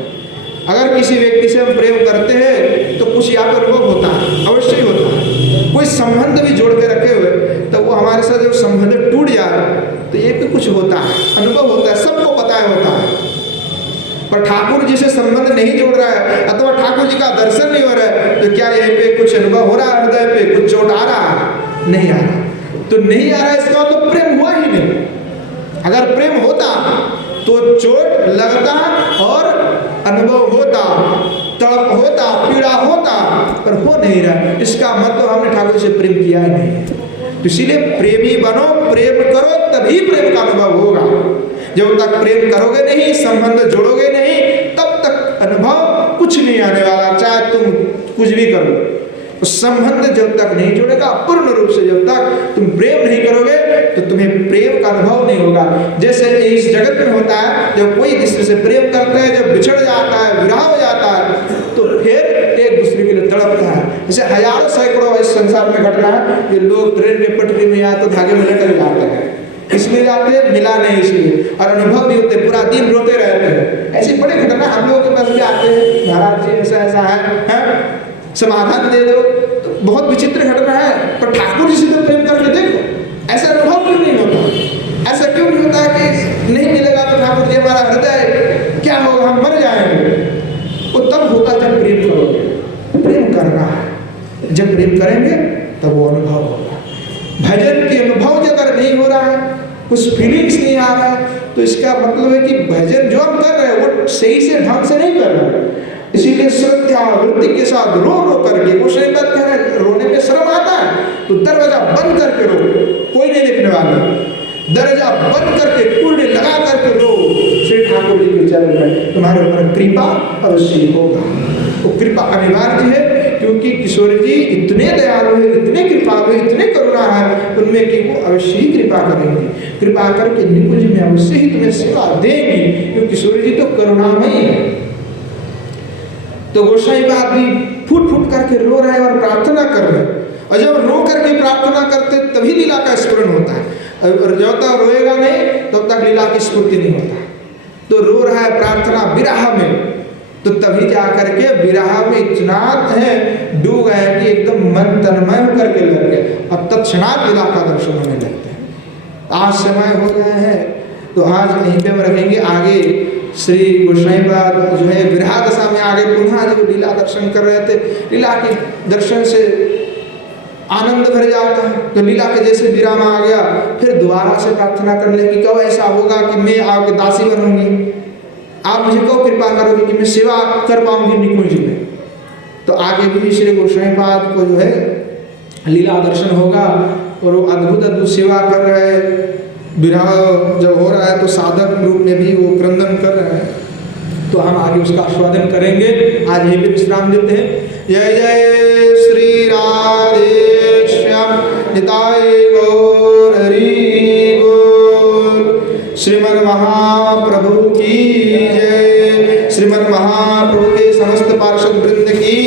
अगर किसी व्यक्ति से हम प्रेम करते हैं तो कुछ यहाँ पर अनुभव होता है, अवश्य ही होता है। कोई संबंध भी जोड़ के रखे हुए तो वो हमारे साथ जब संबंध टूट जाए तो ये भी कुछ होता है, अनुभव होता है, सबको पता है होता है। पर ठाकुर जी से संबंध नहीं जोड़ रहा है अथवा ठाकुर जी का दर्शन नहीं हो रहा है तो क्या यहीं पे कुछ अनुभव हो रहा है, हृदय पे कुछ चोट आ रहा है? नहीं आ रहा। तो नहीं आ रहा है इसका तो प्रेम हुआ ही नहीं। अगर प्रेम होता तो चोट लगता और अनुभव होता, तड़प होता, पीड़ा होता, पर हो नहीं रहा। इसका मतलब हमने ठाकुर से प्रेम किया ही नहीं। तो इसीलिए प्रेमी बनो, प्रेम करो, तभी प्रेम का अनुभव होगा। जब तक प्रेम करोगे नहीं, संबंध जोड़ोगे नहीं, तब तक अनुभव कुछ नहीं आने वाला, चाहे तुम कुछ भी करो। उस संबंध जब तक नहीं जुड़ेगा, पूर्ण रूप से जब तक तुम प्रेम नहीं करोगे तो तुम्हें प्रेम का अनुभव नहीं होगा। जैसे इस जगत में होता है, जब कोई दूसरे से प्रेम करता है, जब बिछड़ जाता है, विरह हो जाता है, तो फिर एक दूसरे के लिए तड़पता है। जैसे हजारों सैकड़ों इस संसार में घटना है कि लोग ट्रेन के पटरी में या तो धागे में लटक जाते हैं, इसलिए जाते हैं मिला नहीं इसलिए, और अनुभव भी होते, पूरा दिन रोते रहते हैं। ऐसी बड़ी घटना हम लोगों के पास भी आते हैं, महाराज जी ऐसा ऐसा है समाधान दे दो। तो बहुत विचित्र घटना है, पर ठाकुर जी से तो प्रेम करके देखो, ऐसा अनुभव क्यों नहीं होता? ऐसा क्यों नहीं होता कि नहीं मिलेगा तो ठाकुर जी हमारा हृदय क्या होगा, हम मर जाएंगे? वो तब होता जब प्रेम करोगे। प्रेम करना है, जब प्रेम करेंगे तब वो अनुभव होगा। भजन के अनुभव अगर नहीं हो रहा है, कुछ फीलिंग्स नहीं आ रहा है, तो इसका मतलब है कि भजन जो हम कर रहे हैं वो सही से ढंग से नहीं कर रहे हैं। इसीलिए श्रद्धा वृत्ति के साथ रो रो करके, वो सही बात कह रहे हैं, रोने में शर्म आता है तो दरवाजा बंद करके रो, कोई नहीं देखने वाला, दरवाजा बंद करके कुंडी लगा करके रो, श्री ठाकुर जी के चरण में तुम्हारे ऊपर कृपा अवश्य होगा। वो कृपा अनिवार्य है, क्योंकि किशोर जी इतने दयालु है, इतने कृपालु है, इतने करुणा है उनमें कि वो अवश्य ही कृपा करेंगे। कृपा करके निकुंज में अवश्य ही तुम्हें सेवा देंगी, क्योंकि किशोर जी तो करुणामयी है। तो गोसाई बात भी फूट फूट करके रो रहे और प्रार्थना कर रहे, और जब रो करके प्रार्थना करते तभी लीला का स्मरण होता है, और जब तक रोएगा नहीं तब तक लीला की स्फूर्ति नहीं होता। तो रो रहा है प्रार्थना विरह में, तो तभी जाकर के विरह में इतना है डूब गए कि एकदम मन तन्मय होकर के लग गए, अब तत्क्षणात लीला का दर्शन होने लगते हैं। आज समय हो गया है, तो आज यहीं पे हम रखेंगे। आगे श्री गोसाईपाद जो है विरह दशा में आगे पुनः जो लीला दर्शन कर रहे थे, लीला के दर्शन से आनंद भर जाता है। तो लीला के जैसे विराम आ गया, फिर दोबारा से प्रार्थना करने लगी, कब ऐसा होगा कि मैं आपके दासी बनूंगी, आप मुझे कब कृपा करोगे कि मैं सेवा कर पाऊंगी निकुंज में। तो आगे भी श्री गोसाईपाद को जो है लीला दर्शन होगा, और वो अद्भुत अद्भुत सेवा कर रहे हैं। विरह जब हो रहा है तो साधक रूप में भी वो क्रंदन कर रहे हैं, तो हम आगे उसका आस्वादन करेंगे। आज यहीं पे विश्राम देते हैं। जय जय श्री राधे श्याम निताय गौर हरि बोल। श्रीमन महाप्रभु की जय, श्रीमन महाप्रभु के समस्त पार्षद वृंद की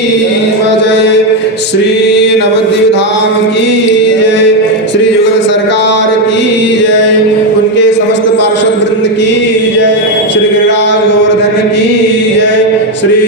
जय, श्री नवद्वीप धाम की जय, श्री युगल सरकार की जय, उनके समस्त पार्षद वृंद की जय, श्री गिरिराज गोवर्धन की जय, श्री